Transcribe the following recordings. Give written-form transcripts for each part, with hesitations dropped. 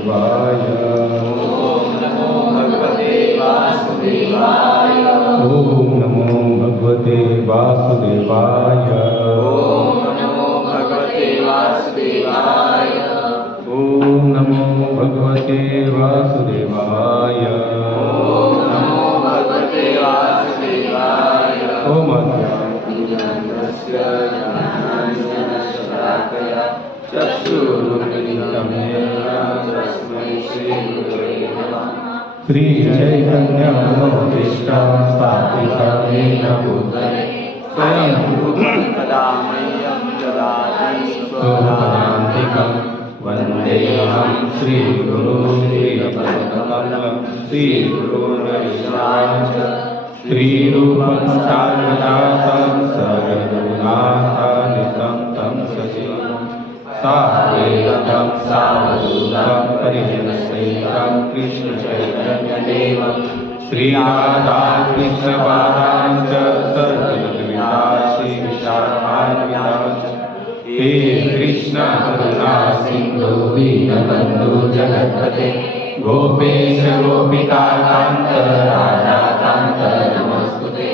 वासुदेवाय। ओम नमो भगवते वासुदेवाय। ओम नमो भगवते वासुदेवाय। ओम नमो भगवते वासुदेवाय। ओम नमो भगवते वासुदेवाय। ओम नमो भगवते वासुदेवाय। ओम अज्ञानतिमिरस्य ज्ञानाञ्जनशलाकया चक्षुरुन्मिलितं येन तस्मै श्रीगुरवे नमः। श्री चैतन्य मनोभीष्टं स्थापितं भूतले स्वयं रूपं कदा मह्यं ददाति स्वपदान्तिकं। वन्देऽहं श्रीगुरो श्रीपदकमलं श्रीगुरोर्वैष्णवांश्च श्रीरूपं साग्रजातं सगुणान्वितं तं सजीवं साद्वैतं सावधूतं परिजनसहितं कृष्णचैतन्यदेवं श्रीराधाकृष्णपादाञ्च सद्गुणविदासीविशाखान्वितांश्च हे कृष्ण करुणा सिन्धु दीनबन्धु जगत्पते गोपेश गोपिकान्त राधाकान्त नमोऽस्तुते।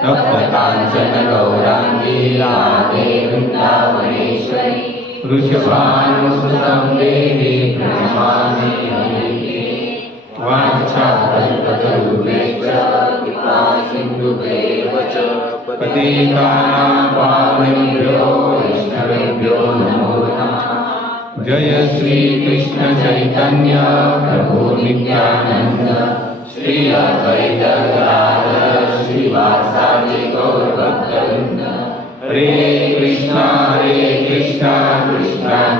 तप्तकाञ्चन गौराङ्गी राधे वृन्दावनेश्वरी वृषभानुसुतं देवी प्रणमामि हरिप्रिये। वाञ्छाकल्पतरुभ्यश्च कृपा सिन्धुभ्येव च पतितानां पावनेभ्यो वैष्णवेभ्यो नमो नमः। जय श्री कृष्ण चैतन्य प्रभु नित्यानंद श्री अद्वैत गदाधर श्रीवासादि गौरभक्तवृंद। हरे कृष्णा कृष्णा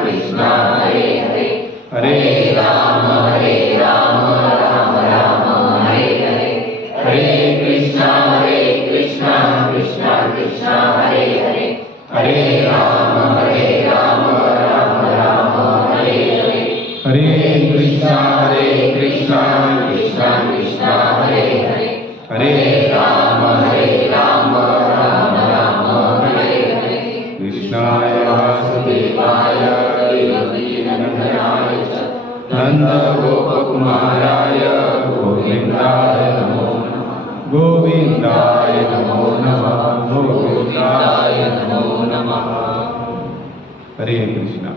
कृष्णा हरे हरे हरे राम राम राम हरे हरे। हरे कृष्णा कृष्णा कृष्णा हरे हरे हरे राम राम राम हरे हरे। हरे कृष्णा कृष्णा कृष्णा हरे हरे हरे राम राम राम हरे हरे। कृष्णाय वासुदेवाय देवकीनन्दनाय च नन्दगोपकुमाराय गोविन्दाय नमो नमः। गोविन्दाय नमो नमः। गोविन्दाय नमो नमः। हरे कृष्णा।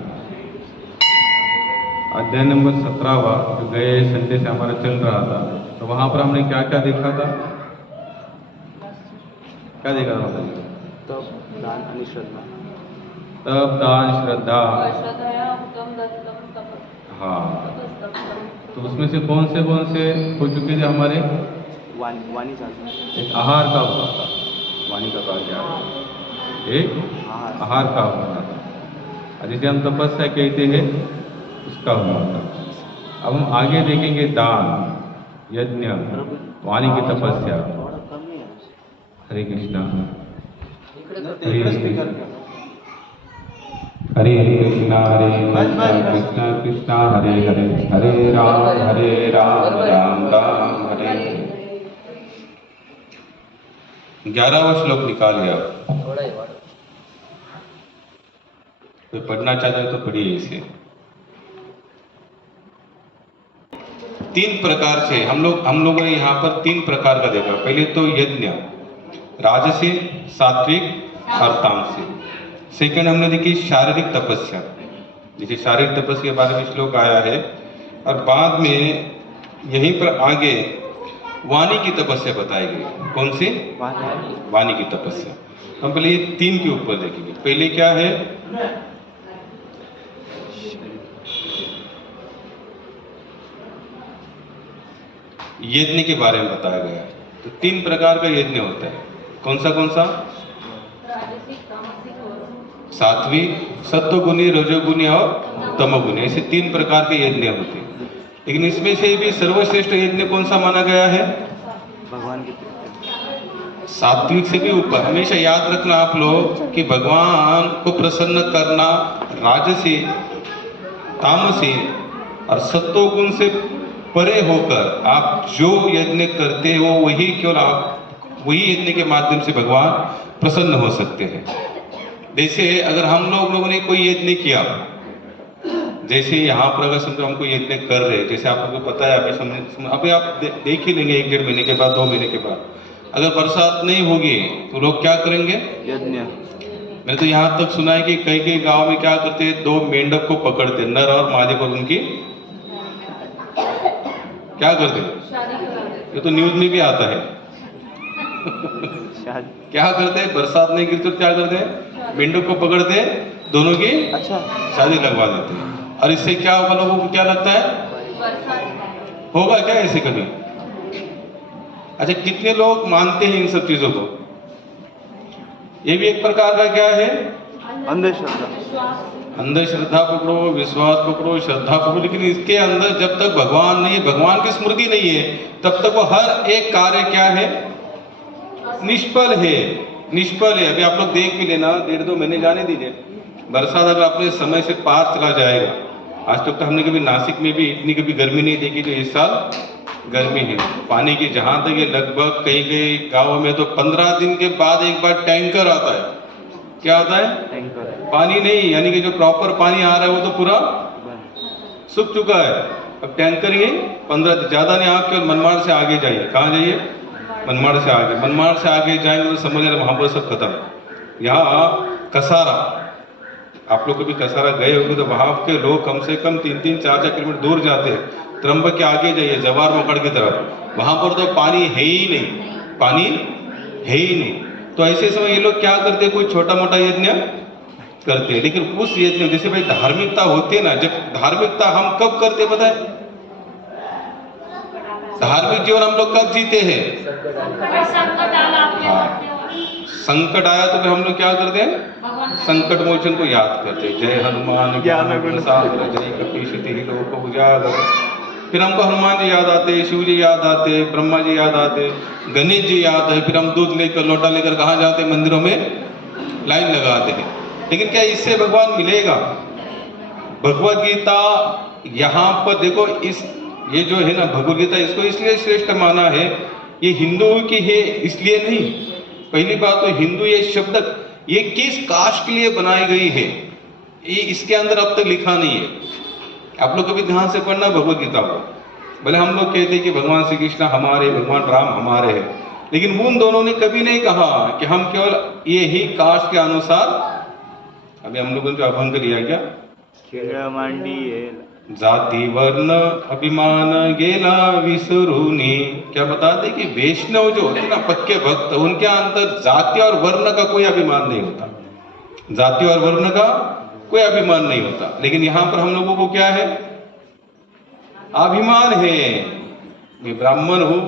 अध्याय नंबर 17वां जो गए संडे से हमारा चल रहा था, तो वहां पर हमने क्या क्या देखा था? क्या देखा था? तप दान आणि श्रद्धा। तप दान श्रद्धा। हाँ, तो उसमें से कौन से हो चुके थे हमारे? वाणी एक आहार का हुआ था। वाणी का कहा क्या है? एक आहार का हुआ था, जिसे हम तपस्या कहते हैं, उसका हुआ था। अब हम आगे देखेंगे दान, यज्ञ, वाणी की तपस्या। हरे कृष्णा। हरे कृष्णा कृष्णा कृष्णा हरे हरे हरे राम राम राम हरे हरे। 11वां श्लोक निकालिए आप। कोई पढ़ना चाहते हो तो पढ़िए इसे। 3 प्रकार से हम लोगों ने यहाँ पर 3 प्रकार का देखा। पहले तो यज्ञ, राजसी, सात्विक और तामसिक। सेकंड हमने देखी शारीरिक तपस्या, जैसे शारीरिक तपस्या के बारे में श्लोक आया है। और बाद में यहीं पर आगे वाणी की तपस्या बताई गई। कौन सी? वाणी की तपस्या। हम पहले ये 3 के ऊपर देखेंगे। पहले क्या है? यज्ञ के बारे में बताया गया है। तो 3 प्रकार का यज्ञ होता है। कौन सा? सात्विक, सत्वगुणी, रजोगुणी और तमोगुणी, ऐसे 3 प्रकार के यज्ञ होते हैं। लेकिन इसमें से भी सर्वश्रेष्ठ यज्ञ कौन सा माना गया है? भगवान की सात्विक से भी ऊपर। हमेशा याद रखना आप लोग कि भगवान को प्रसन्न करना राजसी, तामसी और सत्वगुण से परे होकर आप जो यज्ञ करते हो वही केवल आप वही यज्ञ के माध्यम से भगवान प्रसन्न हो सकते हैं। जैसे अगर हम लोगों ने कोई यज्ञ किया जैसे यहाँ पर अगर समझो हमको यज्ञ कर रहे हैं, जैसे आपको पता है अभी आप देख ही लेंगे 1-1.5 महीने के बाद, 2 महीने के बाद अगर बरसात नहीं होगी तो लोग क्या करेंगे? यज्ञ। मैंने तो यहाँ तक सुना है कि कई कई गांव में क्या करते हैं, 2 मेंढक को पकड़ते, नर और मादे पर उनकी क्या करते हैं? ये तो न्यूज में भी आता है। क्या करते हैं? बरसात नहीं गिरती तो क्या करते हैं? मेंढक को पकड़ते हैं, दोनों की अच्छा शादी लगवा देते हैं। और इससे क्या होगा, लोगों को क्या लगता है? होगा क्या ऐसे कभी? अच्छा, कितने लोग मानते हैं इन सब चीजों को? ये भी एक प्रकार का क्या है? अंधश्रद्धा। अंधश्रद्धा पकड़ो, विश्वास पकड़ो, श्रद्धा पकड़ो, लेकिन इसके अंदर जब तक भगवान नहीं, भगवान की स्मृति नहीं है, तब तक वो हर एक कार्य क्या है? निष्फल है, निष्फल है। अभी आप लोग देख भी लेना, 1.5-2 महीने जाने दीजिए, बरसात अगर अपने समय से पार चला जाएगा। आज तक तो हमने कभी नासिक में भी इतनी कभी गर्मी नहीं देखी जो इस साल गर्मी है। पानी की जहां तक ये लगभग कई कई गांवों में तो 15 दिन के बाद एक बार टैंकर आता है। क्या आता है? टैंकर। पानी नहीं, यानी कि जो प्रॉपर पानी आ रहा है वो तो पूरा सूख चुका है। अब टैंकर ही 15 दिन, ज्यादा नहीं, आप केवल मनमाड़ से आगे जाइए। कहाँ जाइए? मनमाड़ से आगे। मनमाड़ से आगे जाएंगे तो समझ रहे वहां पर सब खत्म। यहाँ कसारा, आप लोग कभी कसारा गए होंगे तो वहां के लोग कम से कम 3-3, 4-4 किलोमीटर दूर जाते हैं। त्र्यंबक के आगे जाइए, जवार मकड़ की तरफ, वहां पर तो पानी है ही नहीं, पानी है ही नहीं। तो ऐसे समय ये लोग क्या करते हैं? कोई छोटा मोटा यज्ञ करते हैं, लेकिन उस यज्ञ जैसे भाई धार्मिकता होती है ना, जब धार्मिकता हम कब करते पता है? धार्मिक जीवन हम लोग कब जीते हैं? हाँ, संकट आया तो फिर हम लोग क्या करते हैं? संकट मोचन को याद करते हैं। जय हनुमान ज्ञान गुण सागर, जय कपीश तिहि लोक उजागर। फिर हमको हनुमान जी याद आते, शिव जी याद आते, ब्रह्मा जी याद आते, गणेश जी याद है। फिर हम दूध लेकर, लोटा लेकर कहाँ जाते? मंदिरों में लाइन लगाते हैं। लेकिन क्या इससे भगवान मिलेगा? भगवत गीता यहाँ पर देखो, इस ये जो है ना भगवत गीता, इसको इसलिए श्रेष्ठ माना है, ये हिंदुओं की है इसलिए नहीं। पहली बात तो हिंदू ये शब्द ये किस कास्ट के लिए बनाई गई है, ये इसके अंदर अब तक लिखा नहीं है। आप लोग कभी ध्यान से पढ़ना भगवत गीता को। भले हम लोग कहते हैं कि भगवान श्री कृष्ण हमारे, भगवान राम हमारे हैं, लेकिन उन दोनों ने कभी नहीं कहा कि हम केवल ये ही कास्ट के अनुसार। अभी हम लोगों ने जो अभंग लिया क्या? खेळ मांडी जाति वर्ण अभिमान गेला विसरूनी। क्या बताते कि वैष्णव जो होते ना, पक्के भक्त, उनके अंदर जाति और वर्ण का कोई अभिमान नहीं होता, जाति और वर्ण का कोई अभिमान नहीं होता। लेकिन यहां पर हम लोगों को क्या है? अभिमान है। मैं ब्राह्मण हूं,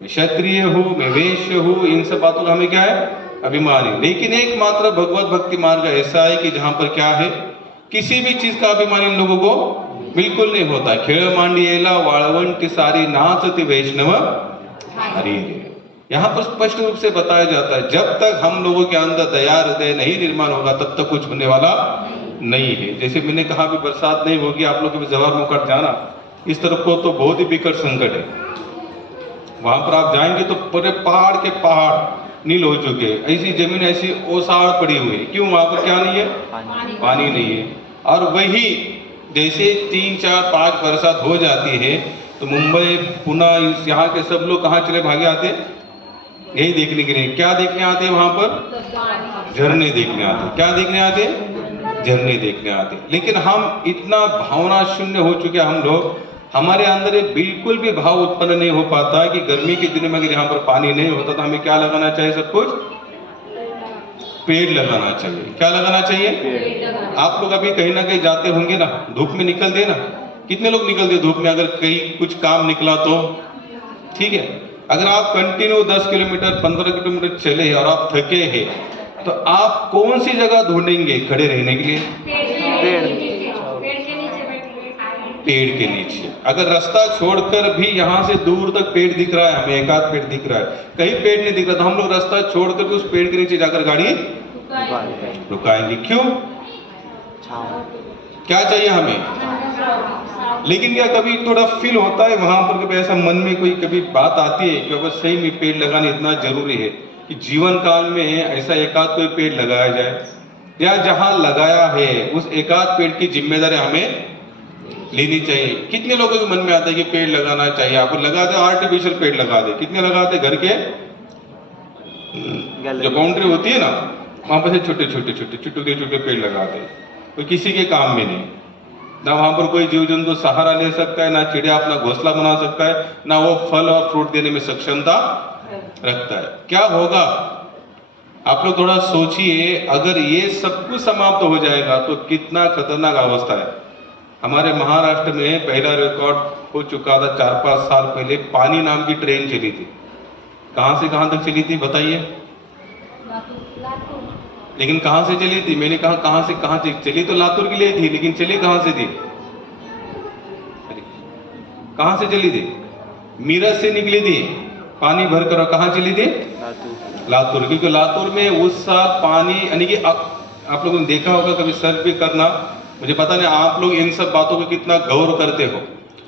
मैं क्षत्रिय हूं, मैं वैश्य हूं, इन सब बातों का हमें क्या है? अभिमान है। लेकिन एकमात्र भगवत भक्ति मार्ग ऐसा है कि जहां पर क्या है? किसी भी चीज का अभिमान इन लोगों को बिल्कुल नहीं होता। खेळ मांडियेला वाळवंटी सारी नाचती वैष्णव हरि। यहाँ पर स्पष्ट रूप से बताया जाता है, जब तक हम लोगों के अंदर दया हृदय नहीं निर्माण होगा तब तक कुछ होने वाला नहीं है। जैसे मैंने कहा भी बरसात नहीं होगी, आप लोग कभी जवाहर मुकट जाना, इस तरफ को तो बहुत ही विकट संकट है। वहां पर आप जाएंगे तो पूरे पहाड़ के पहाड़ नील हो चुके, ऐसी जमीन ऐसी ओसाड़ पड़ी हुई है। क्यों? वहां पर क्या नहीं है? पानी नहीं है। और वही जैसे 3, 4, 5 बरसात हो जाती है तो मुंबई, पुणे, यहाँ के सब लोग कहाँ चले भागे आते? यही देखने के लिए। क्या देखने आते हैं वहां पर? झरने देखने आते। क्या देखने आते? झरने देखने आते। लेकिन हम इतना भावना शून्य हो चुके हम लोग, हमारे अंदर एक बिल्कुल भी भाव उत्पन्न नहीं हो पाता कि गर्मी के दिन में अगर यहाँ पर पानी नहीं होता तो हमें क्या लगाना चाहिए? सब कुछ पेड़ लगाना चाहिए। क्या लगाना चाहिए? आप लोग अभी कहीं ना कहीं जाते होंगे ना, धूप में निकलते ना, कितने लोग निकलते धूप में? अगर कहीं कुछ काम निकला तो ठीक है, अगर आप कंटिन्यू 10 किलोमीटर 15 किलोमीटर चले और आप थके हैं तो आप कौन सी जगह ढूंढेंगे खड़े रहने के लिए? पेड़ के नीचे। अगर रास्ता छोड़कर भी यहाँ से दूर तक पेड़ दिख रहा है, हमें एक आध पेड़ दिख रहा है, कहीं पेड़ नहीं दिख रहा, तो हम लोग रास्ता छोड़कर भी उस पेड़ के नीचे जाकर गाड़ी रुकाएंगे। क्यों? क्या चाहिए हमें? लेकिन क्या कभी थोड़ा फील होता है वहां पर, कभी ऐसा मन में कोई कभी बात आती है कि अगर सही में पेड़ लगाना इतना जरूरी है कि जीवन काल में ऐसा एकाध कोई पेड़ लगाया जाए, या जहां लगाया है उस एकाध पेड़ की जिम्मेदारी हमें लेनी चाहिए। कितने लोगों के मन में आता है कि पेड़ लगाना चाहिए, आपको लगा दे आर्टिफिशियल पेड़ लगा दे, कितने लगाते घर के जो बाउंड्री होती है ना वहां पर से छोटे छोटे छोटे छोटे छोटे पेड़ लगाते, कोई किसी के काम में नहीं, ना वहां पर कोई जीव जंतु सहारा ले सकता है, ना चिड़िया अपना घोंसला बना सकता है, ना वो फल और फ्रूट देने में सक्षमता रखता है। क्या होगा आप लोग थोड़ा सोचिए, अगर ये सब कुछ समाप्त हो जाएगा तो कितना खतरनाक अवस्था है। हमारे महाराष्ट्र में पहला रिकॉर्ड हो चुका था 4-5 साल पहले, पानी नाम की ट्रेन चली थी। कहां से कहां तक चली थी बताइए? लेकिन कहां से चली थी? मैंने कहा कहां से कहां तक चली? तो लातूर के लिए थी, लेकिन चली कहां से थी? कहां से चली थी? मीरठ से निकली थी पानी भर कर। कहां चली थी? लातूर। क्योंकि लातूर में उस साल पानी यानी कि आप लोगों ने देखा होगा, कभी सर्च भी करना, मुझे पता नहीं आप लोग इन सब बातों को कितना गौर करते हो,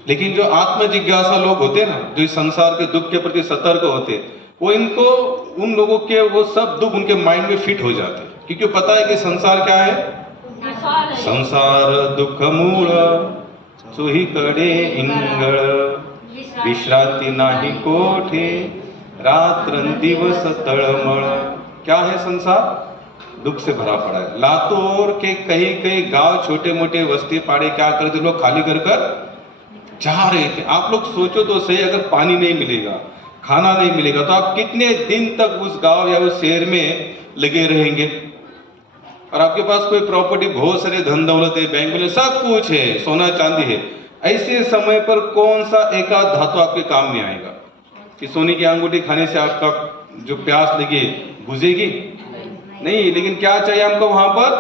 लेकिन जो आत्म जिज्ञासा लोग होते हैं ना, जो इस संसार के दुख के प्रति सतर्क होते हैं, वो इनको उन लोगों के वो सब दुख उनके माइंड में फिट हो जाते हैं, क्योंकि पता है कि संसार क्या है। संसार दुख मूळ चोही कडे इंगळ, विश्रांती नाही कोठे, रात्रंदिवस तळमळ। क्या है संसार? दुख से भरा पड़ा है। लातूर के कई कई गांव, छोटे मोटे बस्ती पाड़े क्या करते लोग, खाली कर जा रहे थे। आप लोग सोचो तो सही, अगर पानी नहीं मिलेगा, खाना नहीं मिलेगा, तो आप कितने दिन तक उस गांव या उस शहर में लगे रहेंगे? और आपके पास कोई प्रॉपर्टी, बहुत सारे धन दौलत है, बैंक में सब कुछ है, सोना चांदी है, ऐसे समय पर कौन सा एकाध धातु आपके काम में आएगा कि सोने की अंगूठी खाने से आपका जो प्यास लगी बुझेगी? नहीं। लेकिन क्या चाहिए हमको? वहां पर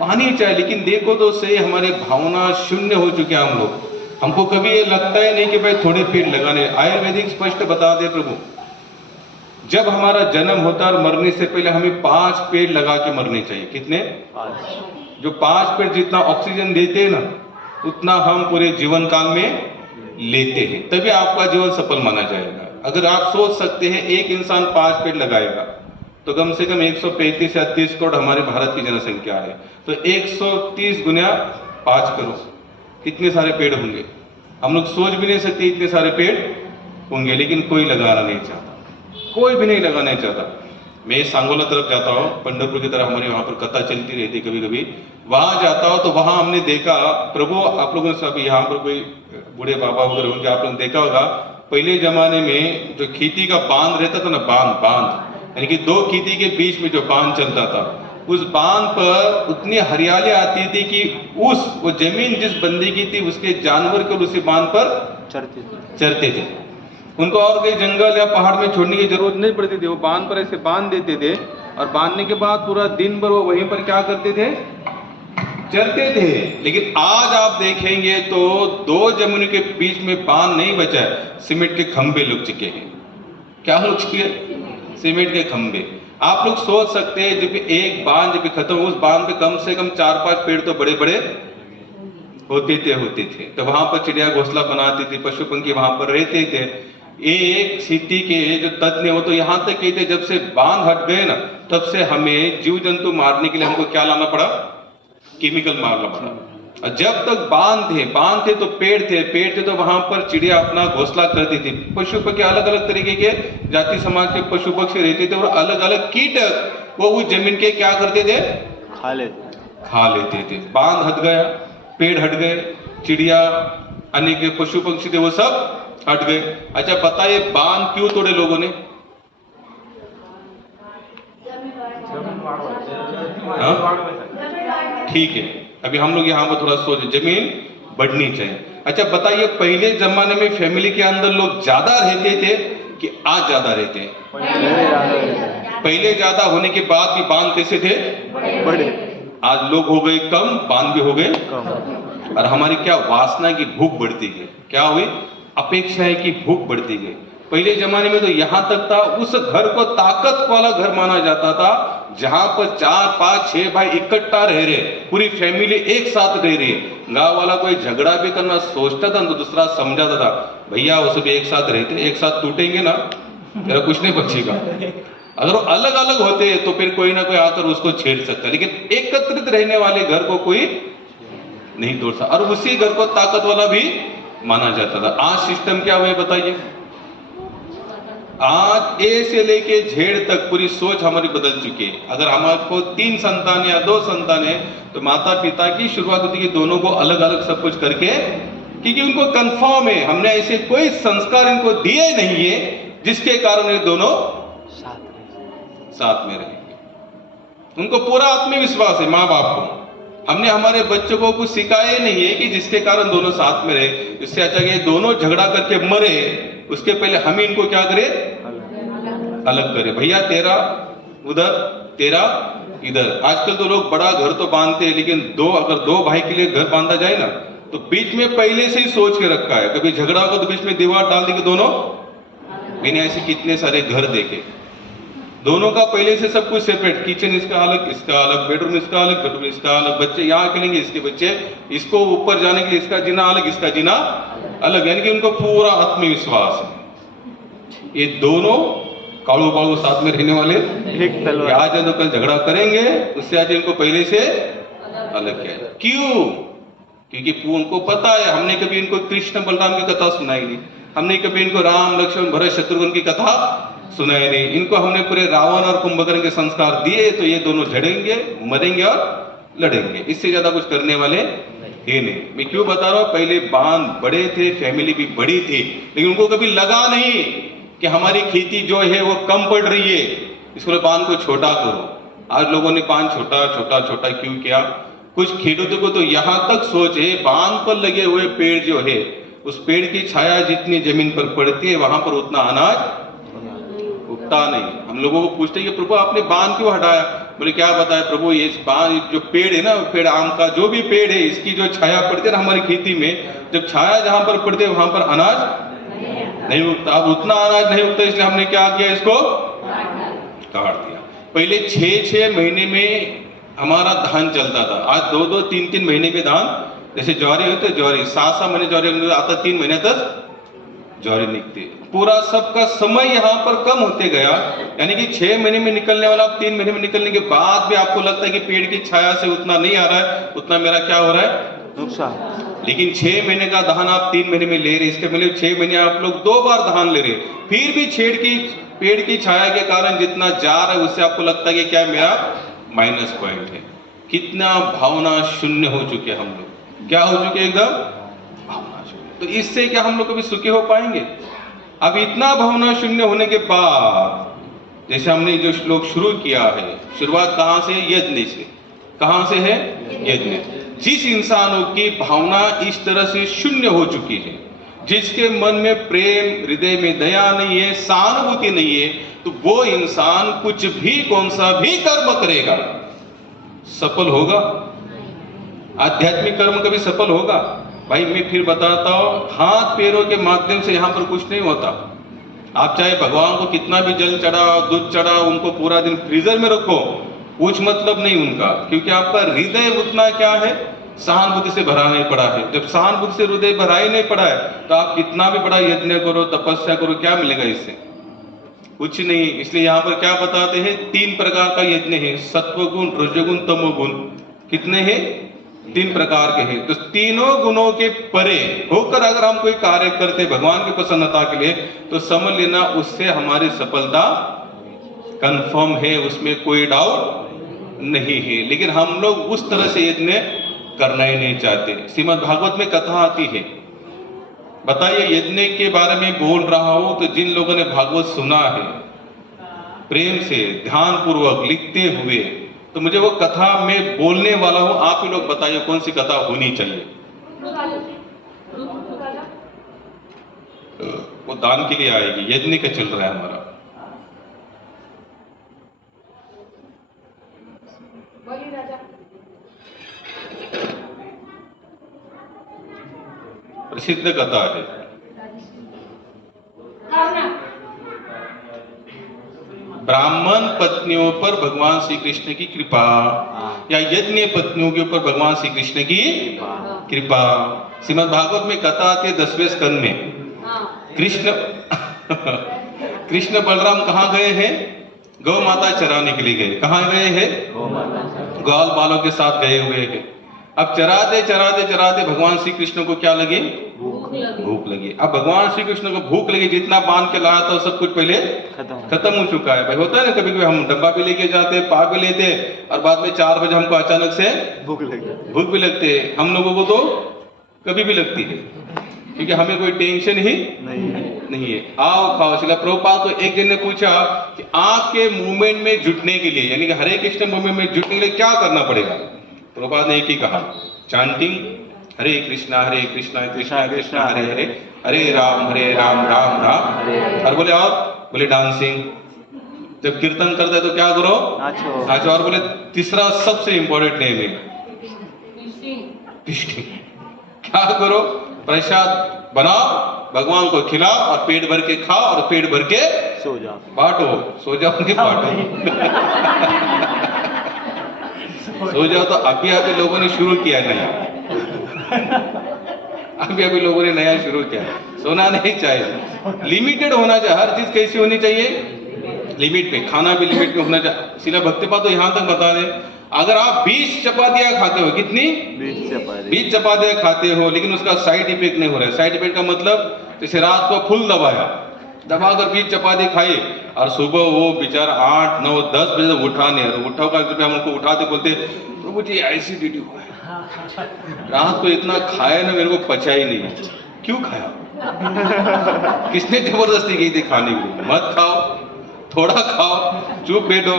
पानी चाहिए। लेकिन देखो तो सही, हमारे भावना शून्य हो चुके हैं हम लोग। हमको कभी ये लगता ही नहीं कि भाई थोड़े पेड़ लगाने। आयुर्वेदिक स्पष्ट बता दे प्रभु, जब हमारा जन्म होता है और मरने से पहले हमें 5 पेड़ लगा के मरने चाहिए। कितने? 5। जो 5 पेड़ जितना ऑक्सीजन देते हैं ना, उतना हम पूरे जीवन काल में लेते हैं, तभी आपका जीवन सफल माना जाएगा। अगर आप सोच सकते हैं एक इंसान 5 पेड़ लगाएगा तो कम से कम 135 या 30 करोड़ हमारे भारत की जनसंख्या है, तो 130 गुना 5 करो, कितने सारे पेड़ होंगे? हम लोग सोच भी नहीं सकते इतने सारे पेड़ होंगे, लेकिन कोई लगाना नहीं चाहता, कोई भी नहीं लगाना चाहता। मैं सांगोला तरफ जाता हूँ, पंढरपुर की तरफ हमारे वहां पर कथा चलती रहती, कभी कभी वहां जाता हूँ तो वहां हमने देखा, प्रभु आप लोगों ने सब यहाँ पर कोई बूढ़े बाबा वगैरह होंगे, आप लोगों ने देखा होगा, पहले जमाने में जो खेती का बांध रहता था ना, बांध यानी कि 2 खेती के बीच में जो बांध चलता था, उस बांध पर उतनी हरियाली आती थी कि वो जमीन जिस बंदी की थी उसके जानवर को उसी बांध पर चरते थे। उनको और कहीं जंगल या पहाड़ में छोड़ने की जरूरत नहीं पड़ती थी, वो बांध पर ऐसे बांध देते थे और बांधने के बाद पूरा दिन भर वो वहीं पर क्या करते थे? चरते थे। लेकिन आज आप देखेंगे तो 2 जमीन के बीच में बांध नहीं बचा है, सीमेंट के खंभे लग चुके हैं। क्या लग चुके हैं? सीमेंट के खंभे। आप लोग सोच सकते हैं जब एक बांध जब खत्म, उस बांध पे कम से कम 4-5 पेड़ तो बड़े बड़े होते थे। तो वहां पर चिड़िया घोंसला बनाती थी, पशु पंखी वहां पर रहते थे। एक सिटी के जो तज्ञ वो तो यहाँ तक कहते, जब से बांध हट गए ना, तब से हमें जीव जंतु मारने के लिए हमको क्या लाना पड़ा? केमिकल मारना पड़ा। और जब तक बांध थे तो पेड़ थे तो वहां पर चिड़िया अपना घोंसला करती थी। पशु पक्षी अलग अलग तरीके के जाति समाज के पशु पक्षी रहते थे, और अलग अलग कीटक वो उस जमीन के क्या करते थे? खा लेते थे। बांध हट गया, पेड़ हट गए, चिड़िया अनेक पशु पक्षी थे वो सब हट गए। अच्छा बताइए बांध क्यों तोड़े लोगों ने? ठीक है, अभी हम लोग यहाँ पर थोड़ा सोचे, जमीन बढ़नी चाहिए। अच्छा बताइए पहले जमाने में फैमिली के अंदर लोग ज्यादा रहते थे कि आज ज्यादा रहते हैं? पहले ज्यादा होने के बाद भी बांध कैसे थे? बड़े। आज लोग हो गए कम, बांध भी हो गए कम। और हमारी क्या वासना की भूख बढ़ती गई, क्या हुई? अपेक्षाएं की भूख बढ़ती गई। पहले जमाने में तो यहां तक था, उस घर को ताकत वाला घर माना जाता था जहां पर 4-5-6 भाई इकट्ठा रह रहे, पूरी फैमिली एक साथ रह रही है। गांव वाला कोई झगड़ा भी करना सोचता था तो दूसरा समझाता था, भैया वो सब एक साथ रहते, एक साथ टूटेंगे ना तेरा कुछ नहीं बचेगा। अगर वो अलग अलग होते तो फिर कोई ना कोई आकर उसको छेड़ सकता, लेकिन एकत्रित रहने वाले घर को कोई नहीं तोड़ सकता, और उसी घर को ताकत वाला भी माना जाता था। आज सिस्टम क्या हुआ है बताइए? आज ए से लेके जेड तक पूरी सोच हमारी बदल चुकी है। अगर हमारे को 3 संतान या 2 संतान है तो माता पिता की शुरुआत होती है कि दोनों को अलग अलग सब कुछ करके, क्योंकि उनको कंफर्म है हमने ऐसे कोई संस्कार इनको दिए नहीं है जिसके कारण ये दोनों साथ में रहेंगे। उनको पूरा आत्मविश्वास है माँ बाप को, हमने हमारे बच्चों को कुछ सिखाया नहीं है कि जिसके कारण दोनों साथ में रहे। इससे अच्छा कि दोनों झगड़ा करके मरे उसके पहले हम ही इनको क्या करें, अलग करें। भैया तेरा उधर, तेरा इधर। आजकल तो लोग बड़ा घर तो बांधते हैं, लेकिन अगर दो भाई के लिए घर बांधा जाए ना तो बीच में पहले से ही सोच के रखा है, कभी झगड़ा होगा तो बीच में दीवार डाल दी कि दोनों। मैंने ऐसे कितने सारे घर देखे, दोनों का पहले से सब कुछ सेपरेट, किचन इसका अलग, इसका अलग, बेडरूम इसका अलग, बेडरूम इसका अलग, बच्चे यहाँ खेलेंगे, इसके बच्चे इसको ऊपर जाने के लिए इसका जीना अलग, इसका जीना अलग, यानी कि उनको पूरा आत्मविश्वास है। ये दोनों काड़ू बाड़ू साथ में रहने वाले एक तलवार। आज तो कल झगड़ा करेंगे, उससे आज इनको पहले से अलग किया है। क्यों? क्योंकि उनको पता है हमने कभी इनको कृष्ण बलराम की कथा सुनाई नहीं, हमने कभी इनको राम लक्ष्मण भरत शत्रुघ्न की कथा सुनाई नहीं, इनको हमने पूरे रावण और कुंभकर्ण के संस्कार दिए, तो ये दोनों झड़ेंगे, मरेंगे और लड़ेंगे, इससे ज्यादा कुछ करने वाले है नहीं। मैं क्यों बता रहा हूं? पहले बांध बड़े थे, फैमिली भी बड़ी थी, लेकिन उनको कभी लगा नहीं कि हमारी खेती जो है वो कम पड़ रही है, इसको बांध को छोटा करो। आज लोगों ने बांध छोटा छोटा छोटा क्यों किया? कुछ खेडूतों को तो यहां तक सोच है बांध पर लगे हुए पेड़ जो है उस पेड़ की छाया जितनी जमीन पर पड़ती है वहां पर उतना अनाज उगता नहीं। हम लोगों को पूछते हैं कि प्रभु आपने बांध क्यों हटाया? बोले क्या बताया प्रभु, ये बांध जो पेड़ है ना, पेड़ आम का जो भी पेड़ है, इसकी जो छाया पड़ती है ना हमारी खेती में, जब छाया जहां पर पड़ती है वहां पर अनाज नहीं उगता। अब उतना अनाज नहीं उगता, इसलिए हमने क्या किया, इसको काट दिया। पहले 6-6 महीने में हमारा धान चलता था, आज 2-2, 3-3 महीने में धान, जैसे ज्वारी हो तो ज्वारी 7-7 महीने ज्वारी आता, 3 महीने तक ज्वारी निकलती। पूरा सबका समय यहाँ पर कम होते गया, यानी कि 6 महीने में निकलने वाला 3 महीने में निकलने के बाद भी आपको लगता है कि पेड़ की छाया से उतना नहीं आ रहा है, उतना मेरा क्या हो रहा है, नुकसान। लेकिन 6 महीने का धान आप 3 महीने में ले रहे, इसके मतलब 6 महीने आप लोग 2 बार धान ले रहे, फिर भी पेड़ की छाया के कारण जितना जा रहा है उससे आपको लगता है कि क्या मेरा माइनस पॉइंट है। कितना भावना शून्य हो चुके हम लोग, क्या हो चुके एकदम भावना शून्य। तो इससे क्या हम लोग कभी सुखी हो पाएंगे? अब इतना भावना शून्य होने के बाद, जैसे हमने जो श्लोक शुरू किया है, शुरुआत कहां से? यज्ञ से। कहां से है? यज्ञ। जिस इंसानों की भावना इस तरह से शून्य हो चुकी है, जिसके मन में प्रेम, हृदय में दया नहीं है, सहानुभूति नहीं है, तो वो इंसान कुछ भी, कौन सा भी कर्म करेगा सफल होगा? आध्यात्मिक कर्म कभी सफल होगा? भाई मैं फिर बताता हूं, हाथ पैरों के माध्यम से यहां पर कुछ नहीं होता। आप चाहे भगवान को कितना भी जल चढ़ाओ, दूध चढ़ाओ, उनको पूरा दिन फ्रीजर में रखो, कुछ मतलब नहीं उनका, क्योंकि आपका हृदय उतना क्या है, सहानुभूति से भरा नहीं पड़ा है। जब सहानुभूति से हृदय भरा ही नहीं पड़ा है तो आप कितना भी बड़ा यज्ञ करो, तपस्या करो, क्या मिलेगा इससे? कुछ नहीं। इसलिए यहाँ पर क्या बताते हैं, 3 प्रकार का यज्ञ है, सत्वगुण, रजोगुण, तमोगुण। कितने हैं? 3 प्रकार के हैं। तो तीनों गुणों के परे होकर अगर हम कोई कार्य करते भगवान की प्रसन्नता के लिए, तो समझ लेना उससे हमारी सफलता कंफर्म है, उसमें कोई डाउट नहीं है। लेकिन हम लोग उस तरह से यज्ञ करना ही नहीं चाहते। श्रीमद् भागवत में कथा आती है, बताइए यज्ञ के बारे में बोल रहा हूं तो जिन लोगों ने भागवत सुना है प्रेम से, ध्यान पूर्वक, लिखते हुए, तो मुझे वो कथा में बोलने वाला हूं। आप ही लोग बताइए कौन सी कथा होनी चाहिए? वो दान के लिए आएगी, यज्ञ का चल रहा है हमारा। प्रसिद्ध कथा है, ब्राह्मण पत्नियों पर भगवान श्री कृष्ण की कृपा, या यज्ञ पत्नियों के ऊपर भगवान श्री कृष्ण की कृपा। श्रीमद् भागवत में कथा आती है 10वें स्कंद में। कृष्ण बलराम कहाँ गए हैं? गौ माता चराने के लिए गए। कहाँ गए हैं? ग्वाल बालों के साथ गए हुए हैं। अब चराते चराते चराते भगवान श्री कृष्ण को क्या लगे? भूख भूख लगी। अब भगवान श्री कृष्ण को भूख लगी, जितना बांध के लाया था सब कुछ पहले खत्म हो चुका है। भाई होता है ना, कभी कभी हम डब्बा भी लेके जाते, पा भी लेते, और बाद में 4 बजे हमको अचानक से भूख लगी, भूख भी लगते। हम लोगों को तो कभी भी लगती है, क्योंकि हमें कोई टेंशन ही नहीं है। आओ खाओ। श्रील प्रभुपाद को एक जन ने पूछा कि आपके मूवमेंट में जुटने के लिए, यानी कि हरे कृष्ण मूवमेंट में जुटने के लिए क्या करना पड़ेगा? प्रभुपाद ने एक ही कहा, चांटिंग हरे कृष्णा कृष्णा कृष्णा हरे हरे, हरे राम राम राम। और बोले और बोले डांसिंग। जब कीर्तन करते हैं तो क्या करो? नाचो। और बोले तीसरा सबसे इंपॉर्टेंट नेम है फिस्टिंग। क्या करो? प्रसाद बनाओ, भगवान को खिलाओ, और पेट भर के खाओ, और पेट भर के सो जाओ, बांटो। सो जाओ कि बांटो? सो जाओ तो अभी लोगों ने शुरू किया नया, अभी लोगों ने नया शुरू किया। सोना नहीं चाहिए, लिमिटेड होना चाहिए। हर चीज कैसी होनी चाहिए? लिमिट में। खाना भी लिमिट में होना चाहिए। सीधा भक्तिपाद तो यहाँ तक बता दे, अगर आप 20 चपातियां खाते हो, कितनी? 20 चपातियां खाते हो, लेकिन उसका साइड इफेक्ट नहीं हो रहा है। साइड इफेक्ट का मतलब जैसे रात को फुल दबाकर 20 चपाती खाई, और सुबह वो बेचारा 8, 9, 10 बजे उठा नहीं, और उठा कर हम उनको उठाते, बोलते प्रभु जी एसिडिटी हुआ है, रात को इतना खाया ना, मेरे को पचा ही नहीं। क्यों खाया? किसने जबरदस्ती की थी खाने के लिए? मत खाओ, थोड़ा खाओ, चुप बैठो।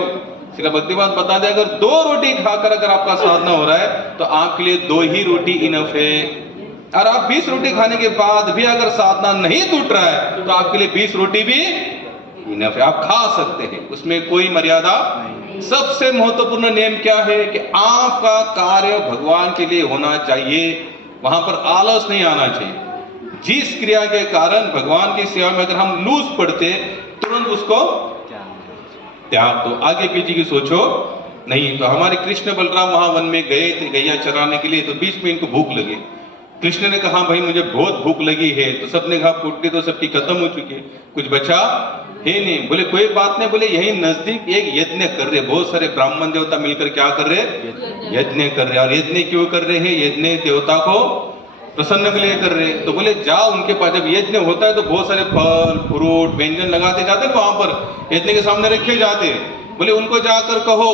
सिर्फ भक्तिपाद बता दे, अगर 2 रोटी खाकर अगर आपका साधना हो रहा है तो आपके लिए 2 ही रोटी इनफ है। और आप 20 रोटी खाने के बाद भी अगर साधना नहीं टूट रहा है तो आपके लिए 20 रोटी भी इनफ है, आप खा सकते हैं, उसमें कोई मर्यादा। सबसे महत्वपूर्ण नियम क्या है कि आपका कार्य भगवान के लिए होना चाहिए, वहां पर आलस नहीं आना चाहिए। जिस क्रिया के कारण भगवान की सेवा में अगर हम लूज पड़ते, तुरंत उसको त्याग दो, आगे पीछे की सोचो नहीं। तो हमारे कृष्ण बलराम वहां वन में गए थे गैया चराने के लिए, तो बीच में इनको भूख लगी। कृष्ण ने कहा भाई मुझे बहुत भूख लगी है, तो सबने कहा फूटने तो सबकी खत्म हो चुकी है, कुछ बचा है नहीं। बोले कोई बात नहीं, बोले यही नजदीक एक यज्ञ कर रहे, बहुत सारे ब्राह्मण देवता मिलकर क्या कर रहे? यज्ञ कर रहे। और यज्ञ क्यों कर रहे हैं? यज्ञ देवता को प्रसन्न के लिए कर रहे हैं। तो बोले जाओ उनके पास, जब यज्ञ होता है तो बहुत सारे फल फ्रूट व्यंजन लगाते जाते हैं, वहां पर यज्ञ के सामने रखे जाते हैं। बोले उनको जाकर कहो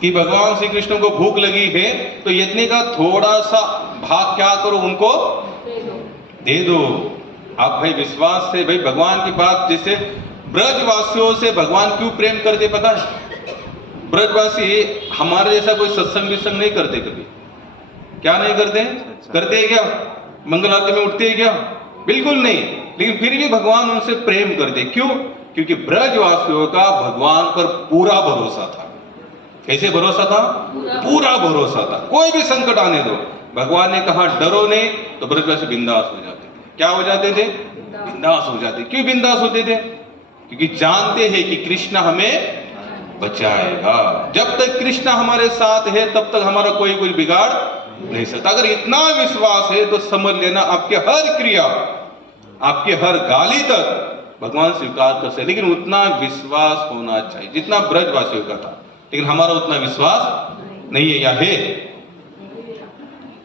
कि भगवान श्री कृष्ण को भूख लगी है, तो यज्ञ का थोड़ा सा भाग क्या करो, उनको दे दो। आप भाई विश्वास से, भाई भगवान की बात, जैसे ब्रजवासियों से भगवान क्यों प्रेम करते पता है? ब्रजवासी हमारे जैसा कोई सत्संग वित्संग नहीं करते कभी। क्या नहीं करते? करते हैं क्या? मंगल आरती में उठते हैं क्या? बिल्कुल नहीं। लेकिन फिर भी भगवान उनसे प्रेम करते। क्यों? क्योंकि ब्रजवासियों का भगवान पर पूरा भरोसा था। कैसे भरोसा था? पूरा भरोसा था। कोई भी संकट आने दो, भगवान ने कहा डरो नहीं, तो ब्रजवासी बिंदास हो जाते थे। क्या हो जाते थे? बिंदास हो जाते। क्यों बिंदास होते थे? क्योंकि जानते हैं कि कृष्ण हमें बचाएगा। जब तक कृष्ण हमारे साथ है तब तक हमारा कोई कुछ बिगाड़ नहीं सकता। अगर इतना विश्वास है तो समझ लेना आपके हर क्रिया, आपके हर गाली तक भगवान स्वीकार कर सकते। लेकिन उतना विश्वास होना चाहिए जितना ब्रजवासियों का था, लेकिन हमारा उतना विश्वास नहीं है। या है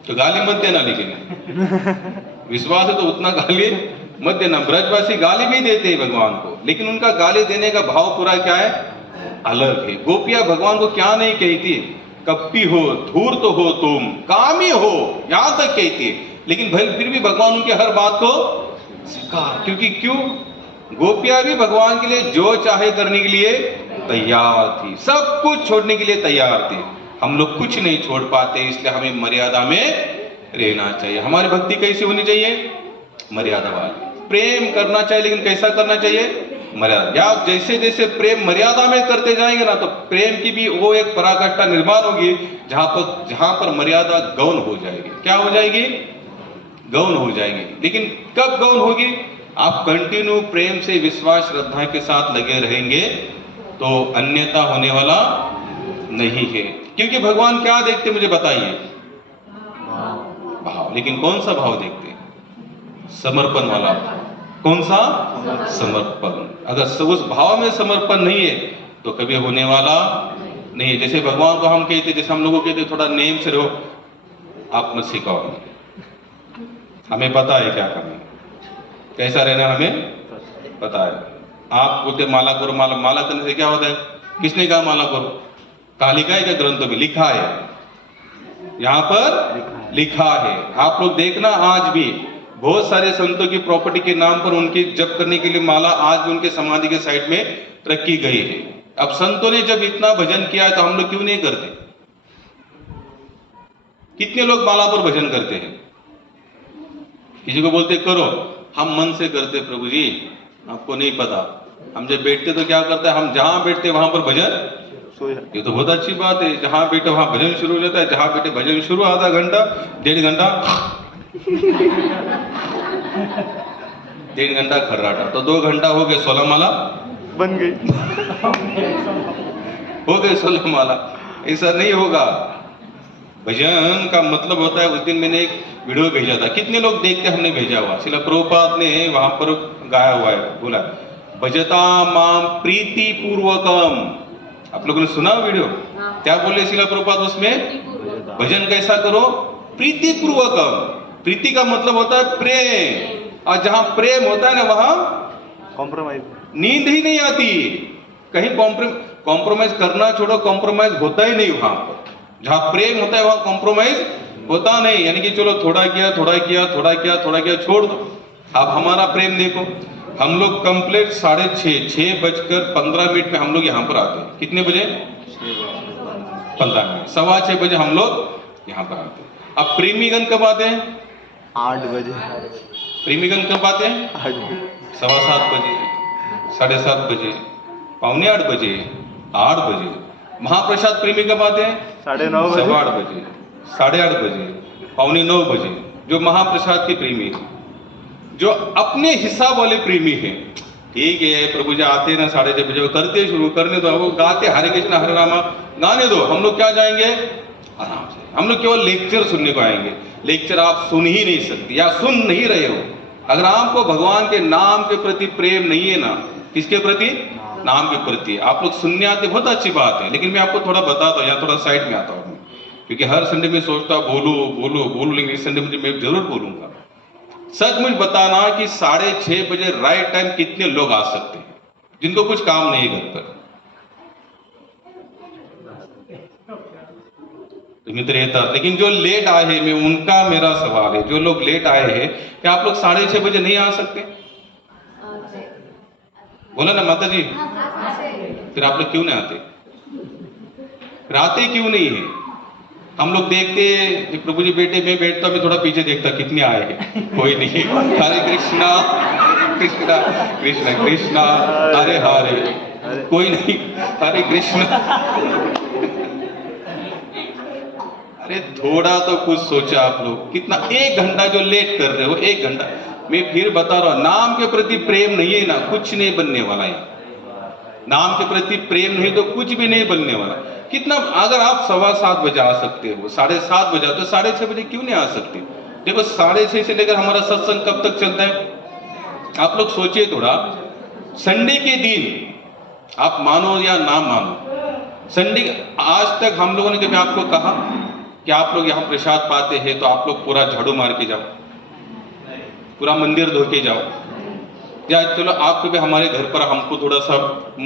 तो गाली मत देना, लेकिन विश्वास है तो उतना गाली मत देना। ब्रजवासी गाली भी देते हैं भगवान को, लेकिन उनका गाली देने का भाव पूरा क्या है? अलग है। गोपियां भगवान को क्या नहीं कहती? कपटी हो, धूर्त हो, तुम कामी हो, यहां तक कहती है। लेकिन भाई फिर भी भगवान उनकी हर बात को स्वीकार, क्योंकि क्यों? गोपियां भी भगवान के लिए जो चाहे करने के लिए तैयार थी, सब कुछ छोड़ने के लिए तैयार थी। हम लोग कुछ नहीं छोड़ पाते, इसलिए हमें मर्यादा में रहना चाहिए। हमारी भक्ति कैसी होनी चाहिए? मर्यादा वाली। प्रेम करना चाहिए, लेकिन कैसा करना चाहिए? मर्यादा। आप जैसे जैसे प्रेम मर्यादा में करते जाएंगे ना, तो प्रेम की भी वो एक पराकाष्ठा निर्माण होगी जहां पर मर्यादा गौण हो जाएगी। क्या हो जाएगी? गौण हो जाएगी। लेकिन कब गौण होगी? आप कंटिन्यू प्रेम से, विश्वास श्रद्धा के साथ लगे रहेंगे तो अन्यथा होने वाला नहीं है। क्योंकि भगवान क्या देखते मुझे बताइए? भाव। लेकिन कौन सा भाव देखते? समर्पण वाला। कौन सा? समर्पण। अगर उस भाव में समर्पण नहीं है तो कभी होने वाला नहीं है। जैसे भगवान को हम कहते, जैसे हम लोगों को कहते थोड़ा नेम से रहो, आप मत सिखाओ हमें पता है क्या करना है, कैसा रहना हमें पता है। आप बोलते माला करो, माला माला करने से क्या होता है? किसने कहा माला करो? कहा लिखा है क्या ग्रंथों में? लिखा है, यहाँ पर लिखा है। आप लोग देखना आज भी बहुत सारे संतों की प्रॉपर्टी के नाम पर उनकी जप करने के लिए माला आज भी उनके समाधि के साइड में रखी गई है। अब संतों ने जब इतना भजन किया है तो हम लोग क्यों नहीं करते? कितने लोग माला पर भजन करते हैं? किसी को बोलते करो, हम मन से करते प्रभु जी, आपको नहीं पता। हम जब बैठते तो क्या करते हैं? हम जहां बैठते वहां पर भजन, ये तो बहुत अच्छी बात है, जहां बैठे वहां भजन शुरू हो जाता है, जहां बैठे भजन शुरू, आधा घंटा 1.5 घंटा 1.5 घंटा खर्राटा, तो 2 घंटा हो गए 16 माला बन गई। हो गए 16 माला। ऐसा नहीं होगा। भजन का मतलब होता है, उस दिन मैंने एक वीडियो भेजा था, कितने लोग देखते हमने भेजा हुआ, श्रील प्रभुपाद ने वहां पर गाया हुआ है, बोला भजता माम प्रीति पूर्वकम। आप लोगों ने सुना वीडियो? क्या बोले श्रील प्रभुपाद उसमें? भजन कैसा करो? प्रीति पूर्वकम। प्रीति का मतलब होता है प्रेम, और जहां प्रेम होता है ना वहां कॉम्प्रोमाइज, नींद ही नहीं आती। कहीं कॉम्प्रोमाइज करना छोड़ो, कॉम्प्रोमाइज होता ही नहीं वहां पर। जहां प्रेम होता है वहां कॉम्प्रोमाइज होता नहीं, यानी कि चलो थोड़ा किया थोड़ा किया थोड़ा किया थोड़ा किया छोड़ दो। आप हमारा प्रेम देखो, हम लोग कंप्लीट 6:30 में हम लोग यहाँ पर आते हैं। कितने बजे? 15 मिनट, 6:15 बजे हम लोग यहाँ पर आते हैं। अब प्रेमीगण कब आते हैं? 8 बजे। प्रेमीगण कब आते हैं? 8 बजे, 7:15 बजे, 7:30 बजे, 7:45 बजे, 8 बजे। महाप्रसाद प्रेमी कब आते हैं? 9:30 बजे, 8:15 बजे, 8:30 बजे, 8:45 बजे। जो महाप्रसाद के प्रेमी हैं, जो अपने हिसाब वाले प्रेमी हैं, ठीक है प्रभु जी आते हैं ना 6:30 बजे, वो करते शुरू करने दो, वो गाते हरे कृष्ण हरे रामा गाने दो। हम लोग क्या जाएंगे? आराम से। हम लोग केवल लेक्चर सुनने को आएंगे। लेक्चर आप सुन ही नहीं सकते या सुन नहीं रहे हो अगर आपको भगवान के नाम के प्रति प्रेम नहीं है ना। किसके प्रति? नाम के प्रति। आप लोग सुनने आते, बहुत अच्छी बात है, लेकिन मैं आपको थोड़ा बताता हूँ, यहाँ थोड़ा साइड में आता हूँ, क्योंकि हर संडे में सोचता बोलूं बोलूं बोलूं, लेकिन इस संडे मुझे मैं जरूर बोलूंगा। सच मुझे बताना कि 6:30 बजे राइट टाइम कितने लोग आ सकते हैं जिनको कुछ काम नहीं घर पर? तो मित्र ये था, लेकिन जो लेट आए हैं, मैं उनका मेरा सवाल है, जो लोग लेट आए हैं, क्या आप लोग 6:30 बजे नहीं आ सकते? बोला ना माता जी। फिर आप लोग क्यों नहीं आते? फिर आते क्यों नहीं है? हम लोग देखते कि प्रभु जी बेटे, मैं बैठता, मैं थोड़ा पीछे देखता कितने आए हैं, कोई नहीं। हरे कृष्णा कृष्णा कृष्णा कृष्णा हरे हरे, कोई नहीं, हरे कृष्णा। अरे थोड़ा तो कुछ सोचा आप लोग, कितना 1 घंटा जो लेट कर रहे हो, 1 घंटा। मैं फिर बता रहा हूं, नाम के प्रति प्रेम नहीं है ना, कुछ नहीं बनने वाला है। नाम के प्रति प्रेम नहीं तो कुछ भी नहीं बनने वाला। कितना, अगर आप 7:15 बजे आ सकते हो, 7:30 बजे तो 6:30 बजे क्यों नहीं आ सकते? देखो 6:30 से लेकर हमारा सत्संग कब तक चलता है? आप लोग सोचिए थोड़ा। संडे के दिन आप मानो या ना मानो, संडे आज तक हम लोगों ने कभी आपको कहा कि आप लोग यहाँ प्रसाद पाते हैं तो आप लोग पूरा झाड़ू मार के जाओ, पूरा मंदिर धो के जाओ, या चलो आप कभी हमारे घर पर हमको थोड़ा सा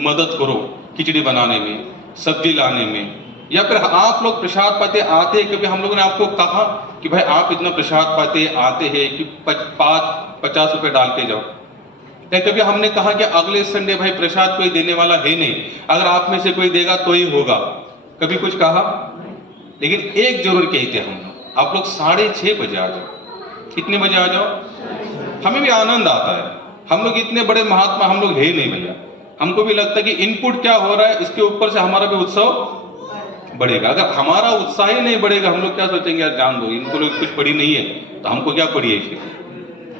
मदद करो खिचड़ी बनाने में, सब्जी लाने में, या फिर आप लोग प्रसाद पाते आते हैं, कभी हम लोगों ने आपको कहा कि भाई आप इतना प्रसाद पाते आते हैं कि 50 रुपए डाल के जाओ? या कभी हमने कहा कि अगले संडे भाई प्रसाद कोई देने वाला है नहीं, अगर आप में से कोई देगा तो ही होगा? कभी कुछ कहा? लेकिन एक जरूर कहते हम लोग, आप लोग 6:30 बजे आ जाओ। कितने बजे आ जाओ? हमें भी आनंद आता है, हम लोग इतने बड़े महात्मा हम लोग है नहीं भैया। हमको भी लगता है कि इनपुट क्या हो रहा है, इसके ऊपर से हमारा भी उत्सव बढ़ेगा। अगर हमारा उत्साह ही नहीं बढ़ेगा, हम लोग क्या सोचेंगे, यार जान दो, इनको लोग कुछ पड़ी नहीं है तो हमको क्या पड़ी है इसकी?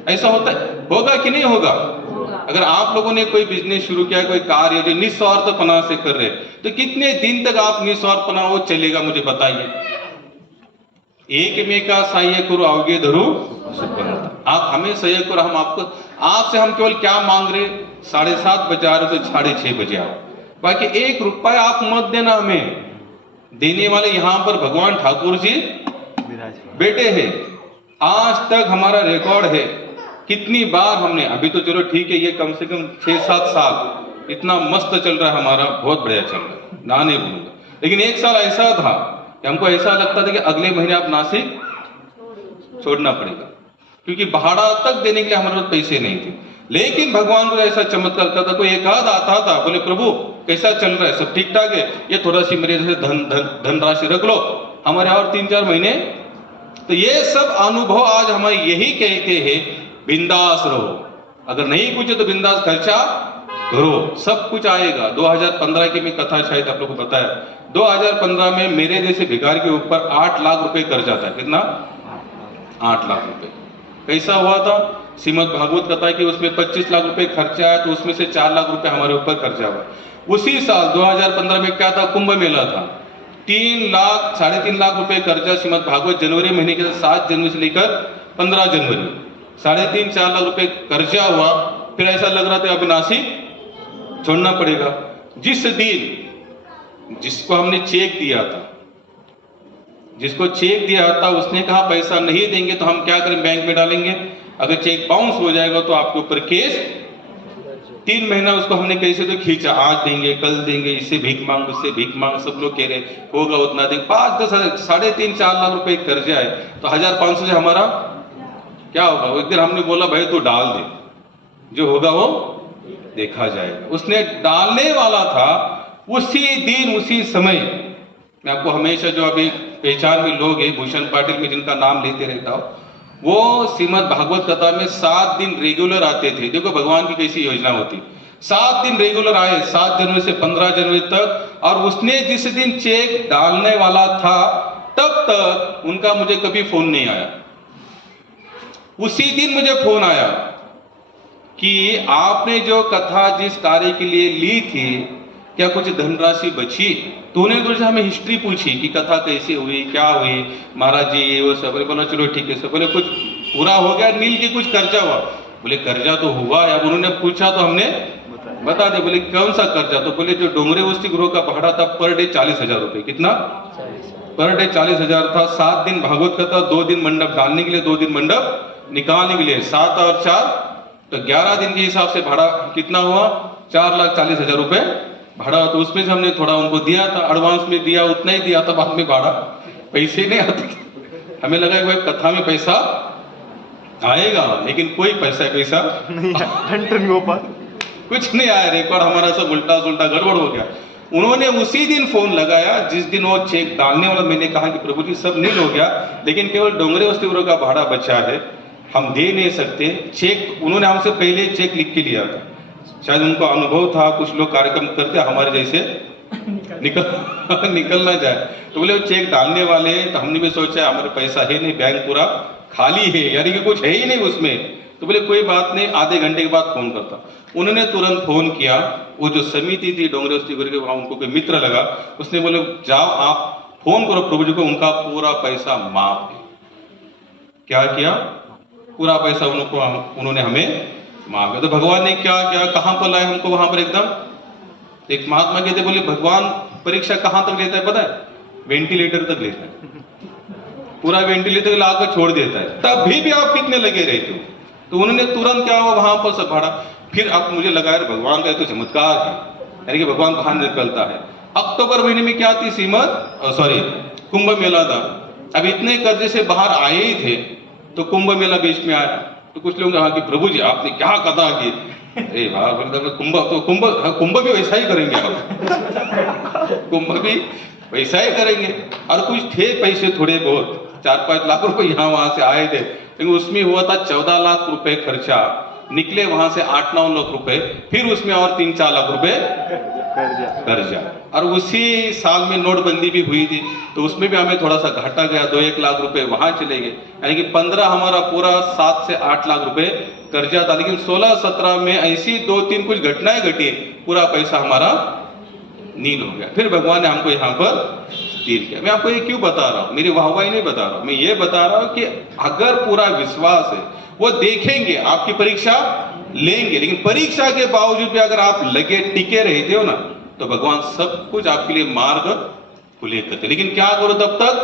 ऐसा होता है, होगा कि नहीं होगा? अगर आप लोगों ने कोई बिजनेस शुरू किया, कोई कार्य जो निस्वार्थपना से कर रहे, तो कितने दिन तक आप निस्वार्थपना वो चलेगा, मुझे बताइए। एक में का सहाय्य करो अवगे धरो सुखवंत। आप हमें सहयोग करो, हम आपको, आपसे हम केवल क्या मांग रहे? 7:30 बजे आ रहे तो 6:30 बजे आओ। बाकी 1 रुपया आप मत देना हमें, देने वाले यहाँ पर भगवान ठाकुर जी विराज बेटे हैं। आज तक हमारा रिकॉर्ड है कितनी बार हमने, अभी तो चलो ठीक है, ये कम से कम 6-7 साल इतना मस्त चल रहा है हमारा, बहुत बढ़िया चल रहा है, ना नहीं बोलूंगा। लेकिन एक साल ऐसा था कि हमको ऐसा लगता था कि अगले महीने आप नासिक छोड़ना पड़ेगा, क्योंकि भाड़ा तक देने के लिए हमारे पास पैसे नहीं थे। लेकिन भगवान को ऐसा चमत्कार करता था, कोई एक आध आता था, बोले प्रभु कैसा चल रहा है, सब ठीक ठाक है, ये थोड़ा सी मेरे से धनराशि रख लो, हमारे और 3-4 महीने। तो ये सब अनुभव आज हमारे यही कहते हैं, बिंदास रहो, अगर नहीं कुछ है तो बिंदास खर्चा करो, सब कुछ आएगा। 2015 की मैं कथा शायद आप लोगों को बताया, 2015 में मेरे जैसे भिखारी के ऊपर 8 लाख रुपए कर्जा था। कितना? 8 लाख रुपए। कैसा हुआ था? श्रीमद् भागवत कथा की उसमें 25 लाख रुपए खर्चा आया, तो उसमें से 4 लाख रुपए हमारे ऊपर खर्चा हुआ। उसी साल 2015 में क्या था? कुंभ मेला था। 3-3.5 लाख रुपए कर्जा श्रीमद् भागवत जनवरी महीने के 7 जनवरी से लेकर 15 जनवरी, 3.5-4 लाख रुपए कर्जा हुआ। फिर ऐसा लग रहा था अभी नासिक छोड़ना पड़ेगा। जिस दिन जिसको हमने चेक दिया था, जिसको चेक दिया था, उसने कहा पैसा नहीं देंगे तो हम क्या करें, बैंक में डालेंगे, अगर चेक बाउंस हो जाएगा तो आपके ऊपर केस। 3 महीना उसको हमने कैसे तो खींचा, आज देंगे कल देंगे, इससे भीख मांग उससे भीख मांग, सब लोग कह रहे होगा उतना देंगे। 5-10 3.5-4 लाख रुपए कर्जा है, तो 1500 से हमारा क्या होगा? एक दिन हमने बोला भाई तू डाल दे, जो होगा वो देखा जाएगा। उसने डालने वाला था, उसी दिन उसी समय, मैं आपको हमेशा जो अभी पहचान में लोग हैं, भूषण पाटिल में जिनका नाम लेते रहता हूं, वो श्रीमद् भागवत कथा में 7 दिन रेगुलर आते थे। देखो भगवान की कैसी योजना होती, 7 दिन रेगुलर आए, 7 जनवरी से 15 जनवरी तक। और उसने जिस दिन चेक डालने वाला था तब तक उनका मुझे कभी फोन नहीं आया। उसी दिन मुझे फोन आया कि आपने जो कथा जिस कार्य के लिए ली थी, क्या कुछ धनराशि बची? तो उन्होंने तो हमें हिस्ट्री पूछी कि कथा कैसे हुई, क्या हुई महाराज जी, ये वो सब। बोला चलो ठीक है। सब बोले कुछ पूरा हो गया, नील की कुछ कर्जा हुआ? बोले कर्जा तो हुआ है। अब उन्होंने पूछा तो हमने बता दिया। बोले कौन सा कर्जा? तो बोले जो डोंगरे वस्ती गृह का भाड़ा था पर डे 40,000 रुपए। कितना? पर डे 40,000 था। 7 दिन भागवत कथा, 2 दिन मंडप डालने के लिए, 2 दिन मंडप निकालने के लिए, 7 और 4 तो 11 दिन के हिसाब से भाड़ा कितना हुआ? 4,40,000 रुपए भाड़ा। तो उसमें से हमने थोड़ा उनको दिया था, एडवांस में दिया, उतना ही दिया था, बाद में भाड़ा पैसे नहीं आते। हमें लगा कि भाई कथा में पैसा आएगा, लेकिन कोई पैसा नहीं टन गोपाल कुछ नहीं आया। रिकॉर्ड हमारा सब उल्टा सुल्टा गड़बड़ हो गया। उन्होंने उसी दिन फोन लगाया जिस दिन वो चेक डालने वाला। मैंने कहा कि प्रभु जी सब नील हो गया, लेकिन केवल डोंगरे वस्ती गृह का भाड़ा बचा है, हम दे नहीं सकते। चेक उन्होंने हमसे पहले चेक लिख के लिया था, शायद उनको अनुभव था, कुछ लोग कार्यक्रम करते हमारे जैसे निकल ना जाए। तो बोले वो चेक डालने वाले। तो हमने भी सोचा हमारे पैसा है नहीं, बैंक पूरा खाली है, यानी कि कुछ है ही नहीं उसमें। तो बोले कोई बात नहीं, आधे घंटे के बाद फोन करता। उन्होंने तुरंत फोन किया। वो जो समिति थी डोंगरे वस्ती गृह के, वहां उनको कोई मित्र लगा, उसने बोले जाओ आप फोन करो प्रभु जी को, उनका पूरा पैसा माफ है। क्या किया? पूरा पैसा उन्होंने हमें मांगा। तो भगवान ने क्या क्या कहां पर लाए हमको? वहां पर एकदम एक महात्मा कहते, बोले भगवान परीक्षा कहां तक लेता है पता है? वेंटिलेटर तक लेता है, पूरा वेंटिलेटर लाकर छोड़ देता है, तभी भी आप कितने लगे रहते हो। तो उन्होंने तुरंत क्या हुआ, वहां पर सब भाड़ा। फिर अब मुझे लगा यार भगवान का तो चमत्कार है, यानी कि भगवान बाहर निकलता है। अक्टूबर महीने में क्या थी? कुंभ मेला था। अब इतने कर्जे से बाहर आए ही थे, तो कुंभ मेला बीच में आया। तो कुछ लोग कहा कि प्रभु जी आपने क्या कथा की? अरे वाह, कुंभ भी वैसा ही करेंगे आप। कुंभ भी वैसा ही करेंगे। और कुछ थे पैसे थोड़े बहुत, 4-5 लाख रुपए यहाँ वहां से आए थे, लेकिन उसमें हुआ था 14 लाख रुपए खर्चा, निकले वहां से 8-9 लाख रुपए, फिर उसमें और 3-4 लाख रुपए कर्जा। और उसी साल में नोटबंदी भी हुई थी, तो उसमें भी हमें थोड़ा सा घाटा गया, 2-1 लाख रुपए वहां चले गए, यानी कि 15 हमारा पूरा 7 से 8 लाख रुपए कर्जा था। लेकिन 16-17 में ऐसी 2-3 कुछ घटनाएं घटी, पूरा पैसा हमारा नील हो गया। फिर भगवान ने हमको यहाँ पर स्थिर किया। मैं आपको ये क्यों बता रहा हूँ? मेरी वाहवाही नहीं बता रहा हूँ, मैं ये बता रहा हूँ कि अगर पूरा विश्वास है, वो देखेंगे, आपकी परीक्षा लेंगे, लेकिन परीक्षा के बावजूद भी अगर आप लगे टिके रहते हो ना, तो भगवान सब कुछ आपके लिए मार्ग खुले करते। लेकिन क्या करो तब तक?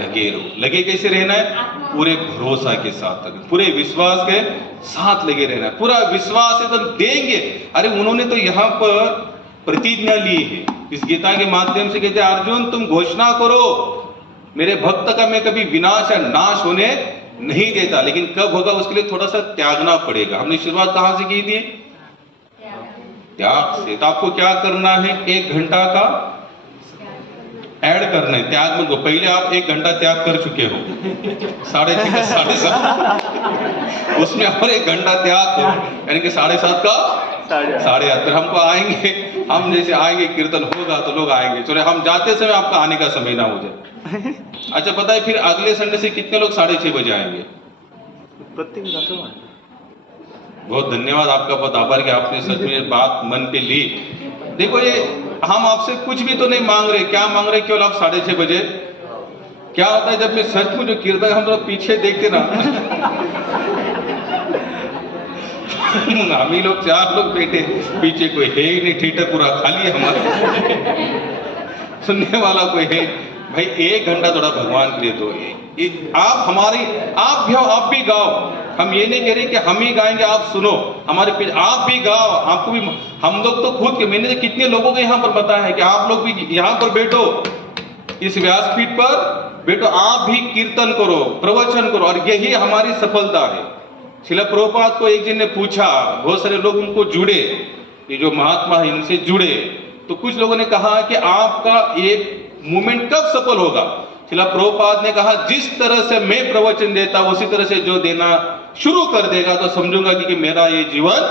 लगे रहो। लगे कैसे रहना है? पूरे भरोसा के साथ, पूरे विश्वास के साथ लगे रहना है। पूरा विश्वास है तो देंगे। अरे उन्होंने तो यहाँ पर प्रतिज्ञा ली है, इस गीता के माध्यम से कहते हैं अर्जुन तुम घोषणा करो मेरे भक्त का मैं कभी विनाश या नाश होने नहीं देता, लेकिन कब होगा उसके लिए थोड़ा सा त्यागना पड़ेगा। हमने शुरुआत कहां से की थी? त्याग से। तो आपको क्या करना है? 1 घंटा का ऐड करना है त्याग में। पहले आप 1 घंटा त्याग कर चुके हो, 6:30 का 7:30, उसमें और 1 घंटा त्याग करो, यानी कि 7:30 का 8:30। फिर हमको आएंगे, हम जैसे आएंगे कीर्तन होगा तो लोग आएंगे, चलो हम जाते समय आपका आने का समय ना हो जाए। अच्छा बताइए फिर अगले संडे से कितने लोग 6:30 बजे आएंगे? बहुत धन्यवाद आपका, बहुत आभार कि आपने सच में बात मन पे ली। देखो ये हम आपसे कुछ भी तो नहीं मांग रहे, क्या मांग रहे? केवल आप 6:30 बजे। क्या होता है जब मैं सच में जो कीर्तन हम लोग पीछे देखते ना हम ही लोग 4 लोग बैठे, पीछे कोई है ही नहीं, थिएटर पूरा खाली है हमारा सुनने वाला कोई है भाई। 1 घंटा थोड़ा भगवान के लिए दो। आप हमारी आप भी गाओ। हम ये नहीं कह रहे कि हम ही गाएंगे आप सुनो, हमारे पीछे आप भी गाओ, आपको भी। हम लोग तो खुद के, मैंने तो कितने लोगों को यहाँ पर बताया है कि आप लोग भी यहाँ पर बैठो, इस व्यासपीठ पर बैठो, आप भी कीर्तन करो, प्रवचन करो, और यही हमारी सफलता है। श्रील प्रभुपाद को एक जन ने पूछा, बहुत सारे लोग उनको जुड़े, ये जो महात्मा है इनसे जुड़े, तो कुछ लोगों ने कहा कि आपका एक मूवमेंट कब सफल होगा? श्रील प्रभुपाद ने कहा जिस तरह से मैं प्रवचन देता उसी तरह से जो देना शुरू कर देगा तो समझूंगा कि मेरा ये जीवन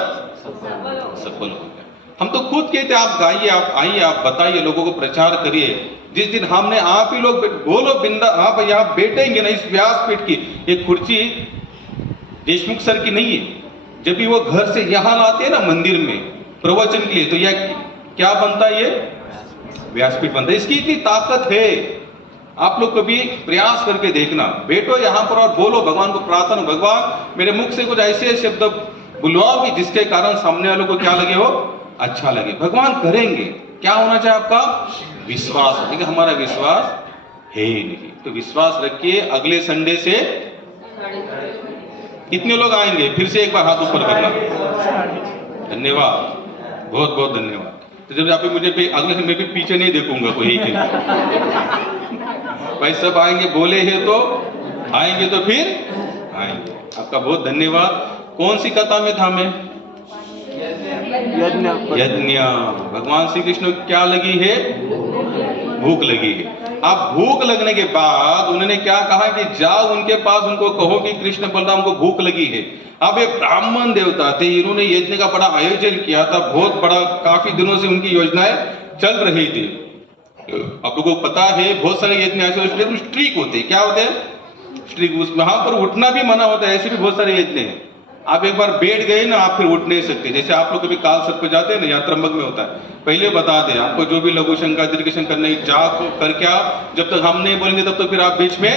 सफल हो गया। हम तो खुद कहते आप गाइए, आप आइए, आप बताइए, लोगों को प्रचार करिए। जिस दिन हमने आप ही लोग बोलो बिंदा, आप यहाँ बैठेंगे ना इस व्यासपीठ की, ये कुर्सी देशमुख सर की नहीं है। जब भी वो घर से यहाँ लाते हैं ना मंदिर में प्रवचन के लिए, तो यह क्या बनता है? ये व्यासपीठ बनता है। इसकी इतनी ताकत है, आप लोग कभी प्रयास करके देखना। बैठो यहाँ पर और बोलो भगवान को प्रार्थना, भगवान मेरे मुख से कुछ ऐसे शब्द बुलवाओ कि जिसके कारण सामने वालों को क्या लगे, हो अच्छा लगे। भगवान करेंगे। क्या होना चाहिए? आपका विश्वास। लेकिन हमारा विश्वास है ही नहीं। तो विश्वास रखिए। अगले संडे से कितने लोग आएंगे? फिर से एक बार हाथ ऊपर करना। धन्यवाद, बहुत बहुत धन्यवाद। तो जब आप मुझे अगले से मैं भी पीछे नहीं देखूंगा कोई के भाई, सब आएंगे, बोले हैं तो आएंगे, तो फिर आएंगे। आपका बहुत धन्यवाद। कौन सी कथा में था मैं? यज्ञ। भगवान श्री कृष्ण को क्या लगी है? भूख लगी है। अब भूख लगने के बाद उन्होंने क्या कहा कि जाओ उनके पास, उनको कहो कि कृष्ण बलराम को भूख लगी है। अब ये ब्राह्मण देवता थे, इन्होंने यज्ञ का बड़ा आयोजन किया था, बहुत बड़ा, काफी दिनों से उनकी योजनाएं चल रही थी। आप लोगों को पता है बहुत सारे यज्ञ ऐसे स्ट्रीक होते हैं। क्या होते हैं? स्ट्रीक। वहां पर उठना भी मना होता है। ऐसे भी बहुत सारे यज्ञ हैं, आप एक बार बैठ गए ना, आप फिर उठ नहीं सकते। जैसे आप लोग कभी काल सर्प पे जाते हैं ना, या त्र्यंबक में होता है, पहले बता दें आपको, जो भी लघु शंका दीर्घ करने जाप करके आप जब तक हम नहीं बोलेंगे तब तक फिर आप बीच में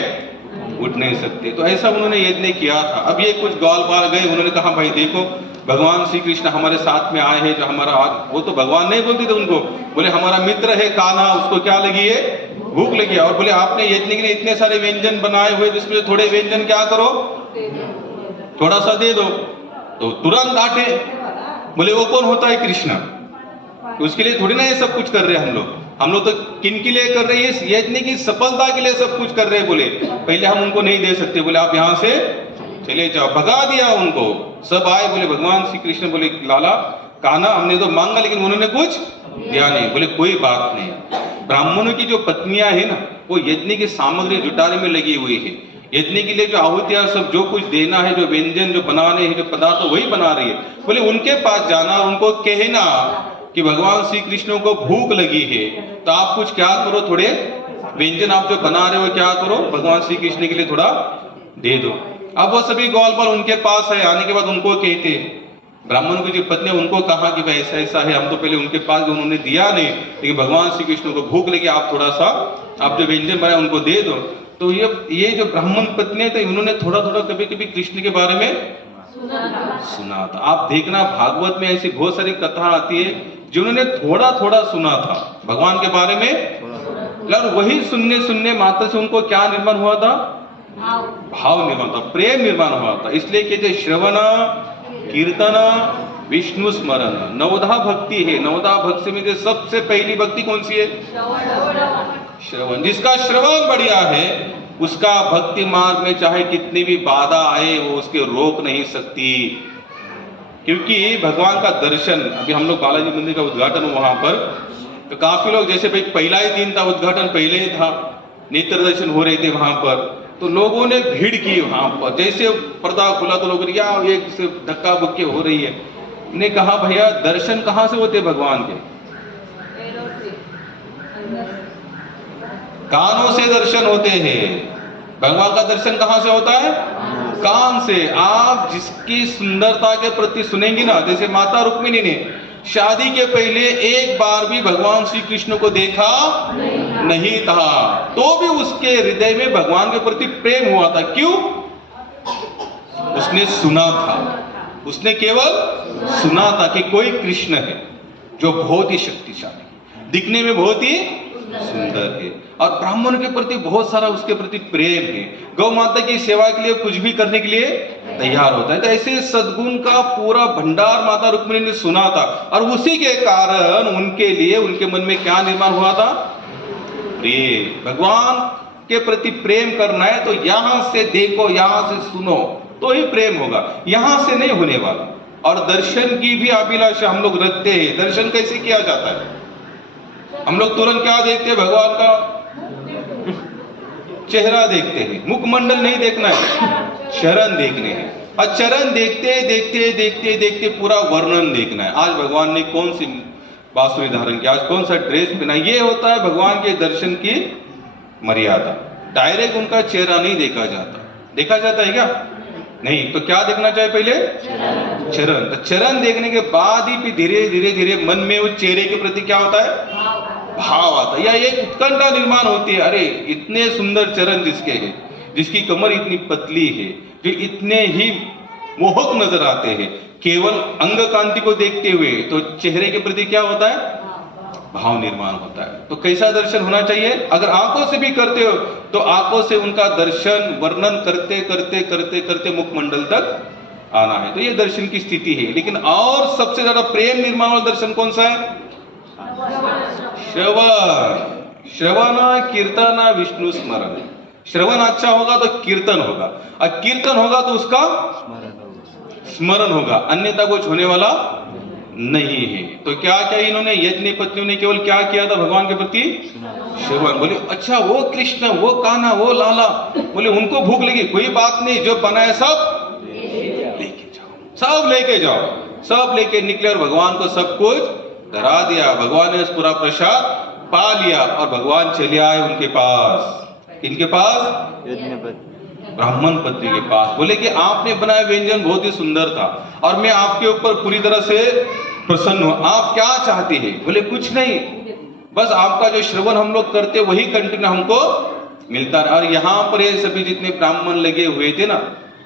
उठ नहीं सकते। तो ऐसा उन्होंने यज्ञ किया था। अब ये कुछ गौल बाल गए, उन्होंने कहा भाई देखो भगवान श्री कृष्ण हमारे साथ में आए हैं, जो हमारा, वो तो भगवान नहीं बोलते थे उनको, बोले हमारा मित्र है कान्हा, उसको क्या लगी है? भूख लगी है। और बोले आपने यज्ञ के लिए इतने सारे व्यंजन बनाए हुए, जिसमें थोड़े व्यंजन क्या करो, थोड़ा सा दे दो। तो तुरंत आटे। बोले वो कौन होता है? कृष्ण। उसके लिए थोड़ी ना ये सब कुछ कर रहे हैं हम लोग तो किन के लिए कर रहे हैं? यज्ञ की सफलता के लिए सब कुछ कर रहे हैं। बोले पहले हम उनको नहीं दे सकते, बोले आप यहाँ से चले जाओ, भगा दिया उनको। सब आए, बोले भगवान श्री कृष्ण, बोले लाला कान्हा हमने तो मांगा लेकिन उन्होंने कुछ दिया नहीं। बोले कोई बात नहीं। ब्राह्मणों की जो पत्नियां है ना, वो यज्ञ की सामग्री जुटाने में लगी हुई है। यज्ञ के लिए जो आहुतियां, सब जो कुछ देना है, जो व्यंजन जो बनाने हैं, जो पदार्थ वही बना रही है। बोले उनके पास जाना और उनको कहना कि भगवान श्री कृष्ण को भूख लगी है, तो आप कुछ क्या करो, थोड़े व्यंजन आप जो बना रहे हो क्या करो, भगवान श्री कृष्ण के लिए थोड़ा दे दो। अब वो सभी ग्वालपाल उनके पास है। आने के बाद उनको कहते, ब्राह्मण की जो पत्नी उनको कहा कि भाई ऐसा ऐसा है, हम तो पहले उनके पास, उन्होंने दिया नहीं, लेकिन भगवान श्री कृष्ण को भूख लगी, आप थोड़ा सा आप जो व्यंजन बनाए उनको दे दो। तो ये जो ब्राह्मण पत्नी थे, उन्होंने थोड़ा थोड़ा कभी कभी कृष्ण के बारे में सुना था। आप देखना भागवत में ऐसी बहुत सारी कथा आती है जिन्होंने थोड़ा थोड़ा सुना था भगवान के बारे में, और वही सुनने सुनने मात्र से उनको क्या निर्माण हुआ था? भाव निर्माण था, प्रेम निर्माण हुआ था. इसलिए कि जे श्रवण कीर्तन विष्णु स्मरण नवधा भक्ति है. नवधा भक्ति में जो सबसे पहली भक्ति कौन सी है? श्रवण. जिसका श्रवण बढ़िया है उसका भक्ति मार्ग में चाहे कितनी भी बाधा आए वो उसके रोक नहीं सकती. क्योंकि भगवान का दर्शन, अभी हम लोग बालाजी मंदिर का उद्घाटन हुआ वहां पर, तो काफी लोग, जैसे भाई पहला ही दिन था, उद्घाटन पहले ही था, नेत्र दर्शन हो रहे थे वहां पर, तो लोगों ने भीड़ की वहां पर. जैसे पर्दा खुला तो लोग या एक से धक्का बुक्की हो रही है. ने कहा भैया दर्शन कहां से होते भगवान के? कानों से दर्शन होते हैं. भगवान का दर्शन कहां से होता है? कान से. आप जिसकी सुंदरता के प्रति सुनेंगी ना, जैसे माता रुक्मिणी ने शादी के पहले एक बार भी भगवान श्री कृष्ण को देखा नहीं था, तो भी उसके हृदय में भगवान के प्रति प्रेम हुआ था. क्यों? उसने सुना था. उसने केवल सुना था कि कोई कृष्ण है जो बहुत ही शक्तिशाली, दिखने में बहुत ही सुंदर है, और ब्राह्मण के प्रति बहुत सारा उसके प्रति प्रेम है. गौ माता की सेवा के लिए कुछ भी करने के लिए तैयार होता है. तो ऐसे सद्गुण का पूरा भंडार माता रुक्मिणी ने सुना था, और उसी के कारण उनके लिए उनके मन में क्या निर्माण हुआ था? प्रेम. भगवान के प्रति प्रेम करना है तो यहां से देखो, यहां से सुनो तो ही प्रेम होगा, यहां से नहीं होने वाला. और दर्शन की भी अभिलाषा हम लोग रखते हैं. दर्शन कैसे किया जाता है? हम लोग तुरंत क्या देखते हैं? भगवान का चेहरा देखते हैं, मुखमंडल नहीं देखना है, चरण देखने हैं. और चरण देखते देखते देखते देखते पूरा वर्णन देखना है. आज भगवान ने कौन सी बांसुरी धारण की, आज कौन सा ड्रेस पहना, ये होता है भगवान के दर्शन की मर्यादा. डायरेक्ट उनका चेहरा नहीं देखा जाता. देखा जाता है क्या? नहीं. तो क्या देखना चाहिए? पहले चरण. तो चरण देखने के बाद ही फिर धीरे धीरे धीरे मन में उस चेहरे के प्रति क्या होता है? भाव आता है, या एक उत्कंठा निर्माण होती है. अरे इतने सुंदर चरण जिसके हैं, जिसकी कमर इतनी पतली है, जो इतने ही मोहक नजर आते हैं, केवल अंग कांति को देखते हुए, तो चेहरे के प्रति क्या होता है? भाव निर्माण होता है. तो कैसा दर्शन होना चाहिए? अगर आंखों से भी करते हो तो आंखों से उनका दर्शन वर्णन करते करते करते करते मुखमंडल तक आना है. तो ये दर्शन की स्थिति है. लेकिन और सबसे ज्यादा प्रेम निर्माण वाला दर्शन कौन सा है? श्रवण. श्रवण कीर्तन विष्णु स्मरण. श्रवण अच्छा होगा तो कीर्तन होगा, और कीर्तन होगा तो उसका स्मरण होगा, अन्यथा कुछ होने वाला नहीं है. तो क्या क्या इन्होंने, यज्ञ पत्नियों ने केवल क्या किया था भगवान के प्रति? श्रवण. बोले अच्छा वो कृष्ण, वो कान्हा, वो लाला, बोले उनको भूख लगी, कोई बात नहीं, जो बनाए सब लेके जाओ, सब लेके जाओ. सब लेके निकले और भगवान को सब कुछ धरा दिया. भगवान ने पूरा प्रसाद पा लिया और भगवान चले आए उनके पास. इनके पास? ब्राह्मण पत्नी के पास. बोले कि आपने बनाया व्यंजन बहुत ही सुंदर था और मैं आपके ऊपर पूरी तरह से प्रसन्न हूं. आप क्या चाहते हैं? बोले कुछ नहीं, बस आपका जो श्रवण हम लोग करते वही कंटिन्यू हमको मिलता है. और यहाँ पर ये सभी जितने ब्राह्मण लगे हुए थे ना,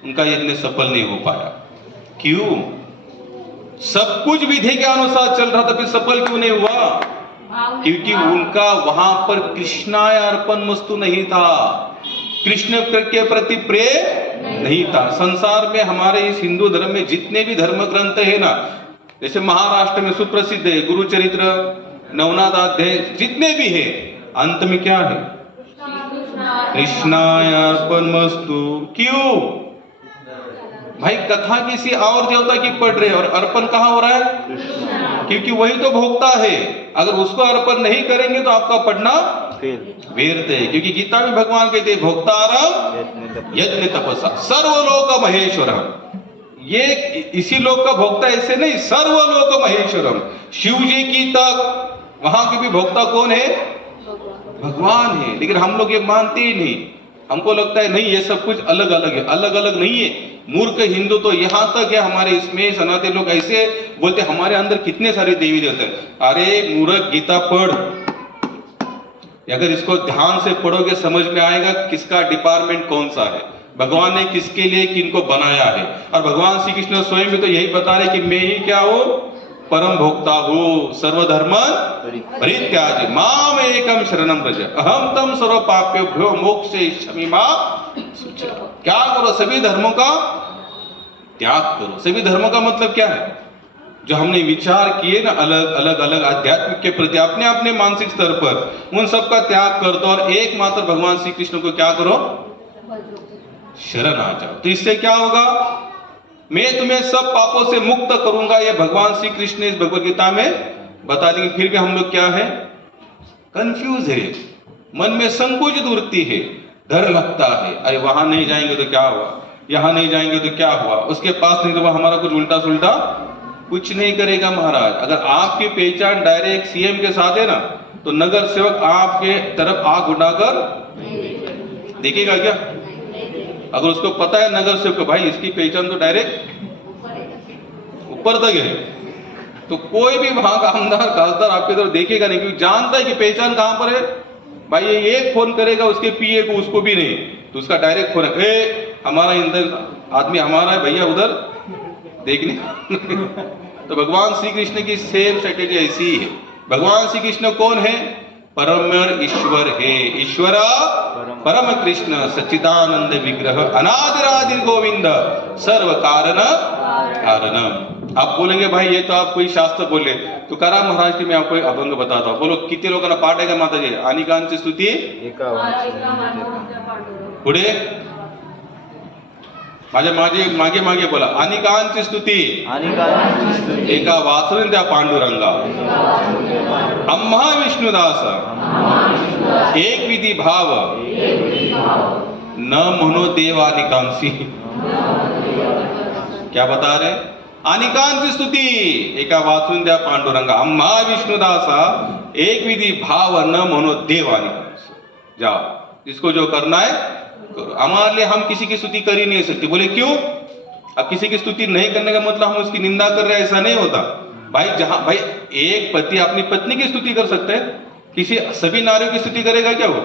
उनका यज्ञ सफल नहीं हो पाया. क्यों? सब कुछ विधि के अनुसार चल रहा था, फिर सफल क्यों नहीं हुआ? क्योंकि उनका वहां पर कृष्णाय अर्पण वस्तु नहीं था, कृष्ण के प्रति प्रेम नहीं था. संसार में हमारे इस हिंदू धर्म में जितने भी धर्म ग्रंथ है ना, जैसे महाराष्ट्र में सुप्रसिद्ध है गुरुचरित्र, नवनाथ अध्याय, जितने भी है, अंत में क्या है? कृष्णाय अर्पण वस्तु. क्यों भाई? कथा किसी और देवता की पढ़ रहे और अर्पण कहाँ हो रहा है? क्योंकि वही तो भोक्ता है. अगर उसको अर्पण नहीं करेंगे तो आपका पढ़ना व्यर्थ है. क्योंकि गीता में भगवान कहते हैं भोक्तारम यज्ञ तपसा सर्वलोक महेश्वरम. ये इसी लोक का भोक्ता ऐसे नहीं, सर्वलोक महेश्वरम. शिव जी की तक वहां के भी भोक्ता कौन है? भगवान है. लेकिन हम लोग ये मानते ही नहीं. हमको लगता है नहीं, ये सब कुछ अलग अलग है. अलग अलग नहीं है. मूर्ख हिंदू तो यहां तक है, हमारे इसमें सनातन लोग ऐसे बोलते हमारे अंदर कितने सारे देवी देवता हैं. अरे मूर्ख, गीता पढ़. अगर इसको ध्यान से पढ़ोगे समझ में आएगा किसका डिपार्टमेंट कौन सा है, भगवान ने किसके लिए किनको बनाया है. और भगवान श्री कृष्ण स्वयं भी तो यही बता रहे कि मैं ही क्या हूं? परम भोक्ता हो सर्वधर्म परित्याज्य माम एकम शरणम व्रज अहम तम सर्व पापेभ्यो मोक्षयिष्यामि मा शुचि। क्या करो? सभी धर्मों का त्याग करो। सभी धर्मों का मतलब क्या है? जो हमने विचार किए ना अलग अलग अलग आध्यात्म के प्रति अपने अपने मानसिक स्तर पर, उन सब का त्याग कर दो और एकमात्र भगवान श्री कृष्ण को क्या करो? शरण आ जाओ। तो इससे क्या होगा? मैं तुम्हें सब पापों से मुक्त करूंगा, ये भगवान श्री कृष्ण ने इस भगवत गीता में बता देंगे। फिर भी हम लोग क्या है? कंफ्यूज है, मन में संकुचित वृत्ति है, डर लगता है, अरे वहां नहीं जाएंगे तो क्या हुआ, यहां नहीं जाएंगे तो क्या हुआ, उसके पास नहीं तो वो हमारा कुछ उल्टा सुल्टा कुछ नहीं करेगा महाराज। अगर आपकी पहचान डायरेक्ट सीएम के साथ है ना, तो नगर सेवक आपके तरफ आंख उठाकर देखेगा क्या? अगर उसको पता है नगर सेवक भाई इसकी पहचान तो डायरेक्ट ऊपर तक है, तो कोई भी वहां का आमदार खासदार आपकी तरफ देखेगा नहीं, क्योंकि जानता है कि पहचान कहां पर है। भाई ये एक फोन करेगा उसके पीए को, उसको भी नहीं, तो उसका डायरेक्ट फोन है, ए हमारा इंदर आदमी हमारा है भैया, उधर देखने। तो भगवान श्री कृष्ण की सेम स्ट्रेटेजी ऐसी ही है। भगवान श्री कृष्ण कौन है? परम ईश्वर है। ईश्वर परम कृष्ण सच्चिदानंद विग्रह अनादिरादि गोविंद सर्व कारण कारणम। आप बोलेंगे भाई ये तो आप कोई शास्त्र बोले, तो करा महाराज की मैं आपको एक अभंग बताता हूं। बोलो किती लोकांना पाठ आहे का माताजी? अनेकांची स्तुती पुढे माझ्या मागे मागे बोला, अनेकांची स्तुती एका वासरून त्या पांडुरंगा अम्हा विष्णुदास एक विधी भाव न म्हणो देव अनेकांशी। क्या बता रहे? अनेकांची स्तुती एका वाचून द्या पांडुरंगा अम्हा विष्णुदासा एक विधि भाव न म्हणो देव अनेकांशी। जाओ, इसको जो करना है करो। हमारे लिए हम किसी की स्तुति कर ही नहीं सकते। बोले क्यों? अब किसी की स्तुति नहीं करने का मतलब हम उसकी निंदा कर रहे हैं, ऐसा नहीं होता भाई। जहां भाई एक पति अपनी पत्नी की स्तुति कर सकते हैं, किसी सभी नारियों की स्तुति करेगा क्या वो?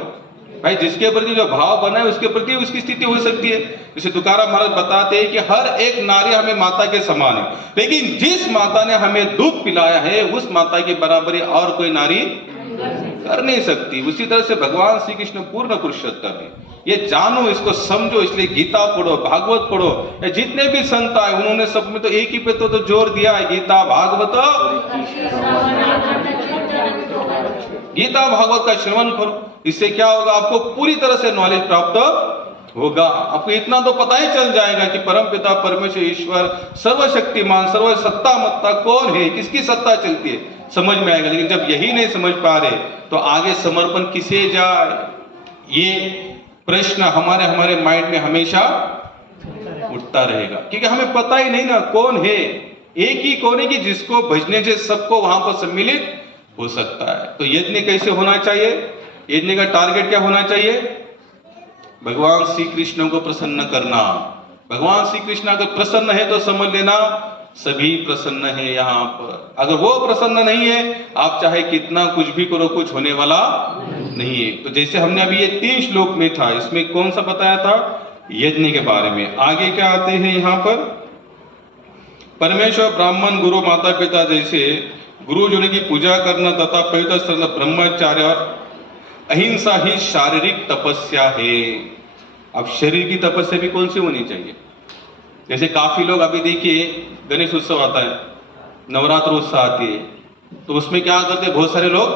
भाई जिसके प्रति जो भाव बना है उसके प्रति उसकी स्थिति हो सकती है। जैसे तुकाराम महाराज बताते हैं कि हर एक नारी हमें माता के समान है, लेकिन जिस माता ने हमें दूध पिलाया है उस माता की बराबरी और कोई नारी कर नहीं सकती। उसी तरह से भगवान श्री कृष्ण पूर्ण पुरुषोत्तम है, ये जानो, इसको समझो। इसलिए गीता पढ़ो, भागवत पढ़ो, या जितने भी संत आए उन्होंने सब में तो एक ही पे तो जोर दिया है, गीता भागवत। गीता भागवत का श्रवण करो, इससे क्या होगा? आपको पूरी तरह से नॉलेज प्राप्त होगा। आपको इतना तो पता ही चल जाएगा कि परम पिता परमेश्वर ईश्वर सर्वशक्तिमान सर्व सत्ता मत्ता कौन है, किसकी सत्ता चलती है, समझ में आएगा। लेकिन जब यही नहीं समझ पा रहे तो आगे समर्पण किसे जाए, ये प्रश्न हमारे माइंड में हमेशा उठता रहेगा, क्योंकि हमें पता ही नहीं ना कौन है। एक ही कौन है कि जिसको भजने से सबको वहां पर सम्मिलित हो सकता है। तो यज्ञ कैसे होना चाहिए? यज्ञ का टारगेट क्या होना चाहिए? भगवान श्री कृष्ण को प्रसन्न करना। भगवान श्री कृष्ण अगर प्रसन्न है तो समझ लेना सभी प्रसन्न है यहाँ पर। अगर वो प्रसन्न नहीं है, आप चाहे कितना कुछ भी करो, कुछ होने वाला नहीं है। तो जैसे हमने अभी ये 3 श्लोक में था, इसमें कौन सा बताया था? यज्ञ के बारे में। आगे क्या आते हैं यहाँ पर? परमेश्वर ब्राह्मण गुरु माता पिता जैसे गुरुजनों की पूजा करना तथा पवित्र स्थल ब्रह्मचार्य और अहिंसा ही शारीरिक तपस्या है। अब शरीर की तपस्या भी कौन सी होनी चाहिए? जैसे काफी लोग अभी देखिए गणेश उत्सव आता है, नवरात्र उत्सव आती है, तो उसमें क्या करते हैं? बहुत सारे लोग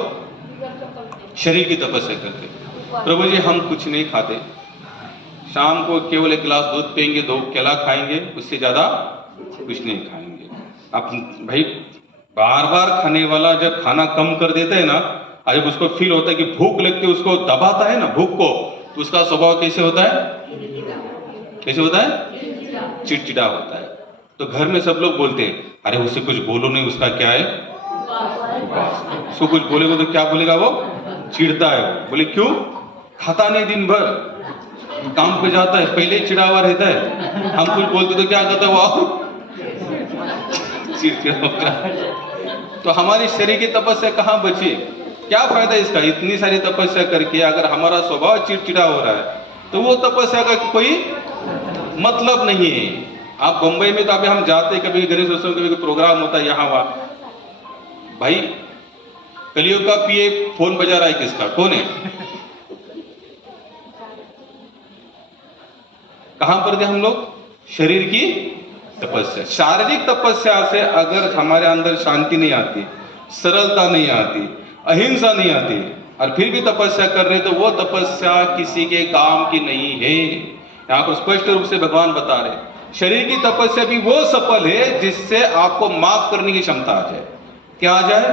शरीर की तपस्या करते हैं। प्रभु जी हम कुछ नहीं खाते, शाम को केवल 1 गिलास दूध पिएंगे, 2 केला खाएंगे, उससे ज्यादा कुछ नहीं खाएंगे। अब भाई बार बार खाने वाला जब खाना कम कर देता है ना, और जब उसको फील होता है कि भूख लगती है, उसको दबाता है ना भूख को, तो उसका स्वभाव कैसे होता है? कैसे होता है? चिड़चिड़ा होता है। तो घर में सब लोग बोलते हैं अरे उसे कुछ बोलो नहीं, उसका क्या है? उसको कुछ बोलेगा तो क्या बोलेगा? वो चिढ़ता है। वो बोले क्यों? खाता नहीं, दिन भर काम पे जाता है, पहले ही चिड़ा हुआ रहता है। हम कुछ बोलते तो क्या करता है वो? चिड़चिड़ा होता है। तो हमारी शरीर की तपस्या कहाँ बची? क्या फायदा इसका? इतनी सारी तपस्या करके अगर हमारा स्वभाव चिड़चिड़ा हो रहा है तो वो तपस्या का कोई मतलब नहीं है। आप बम्बई में तो अभी हम जाते, कभी गणेश उत्सव कभी प्रोग्राम होता है यहाँ वहाँ, भाई कलियुग का पीए फोन बजा रहा है किसका, कौन है? कहां पर थे हम लोग? शरीर की तपस्या। शारीरिक तपस्या से अगर हमारे अंदर शांति नहीं आती, सरलता नहीं आती, अहिंसा नहीं आती, और फिर भी तपस्या कर रहे, तो वो तपस्या किसी के काम की नहीं है। यहां पर स्पष्ट रूप से भगवान बता रहे, शरीर की तपस्या भी वो सफल है जिससे आपको माफ करने की क्षमता आ जाए। क्या आ जाए?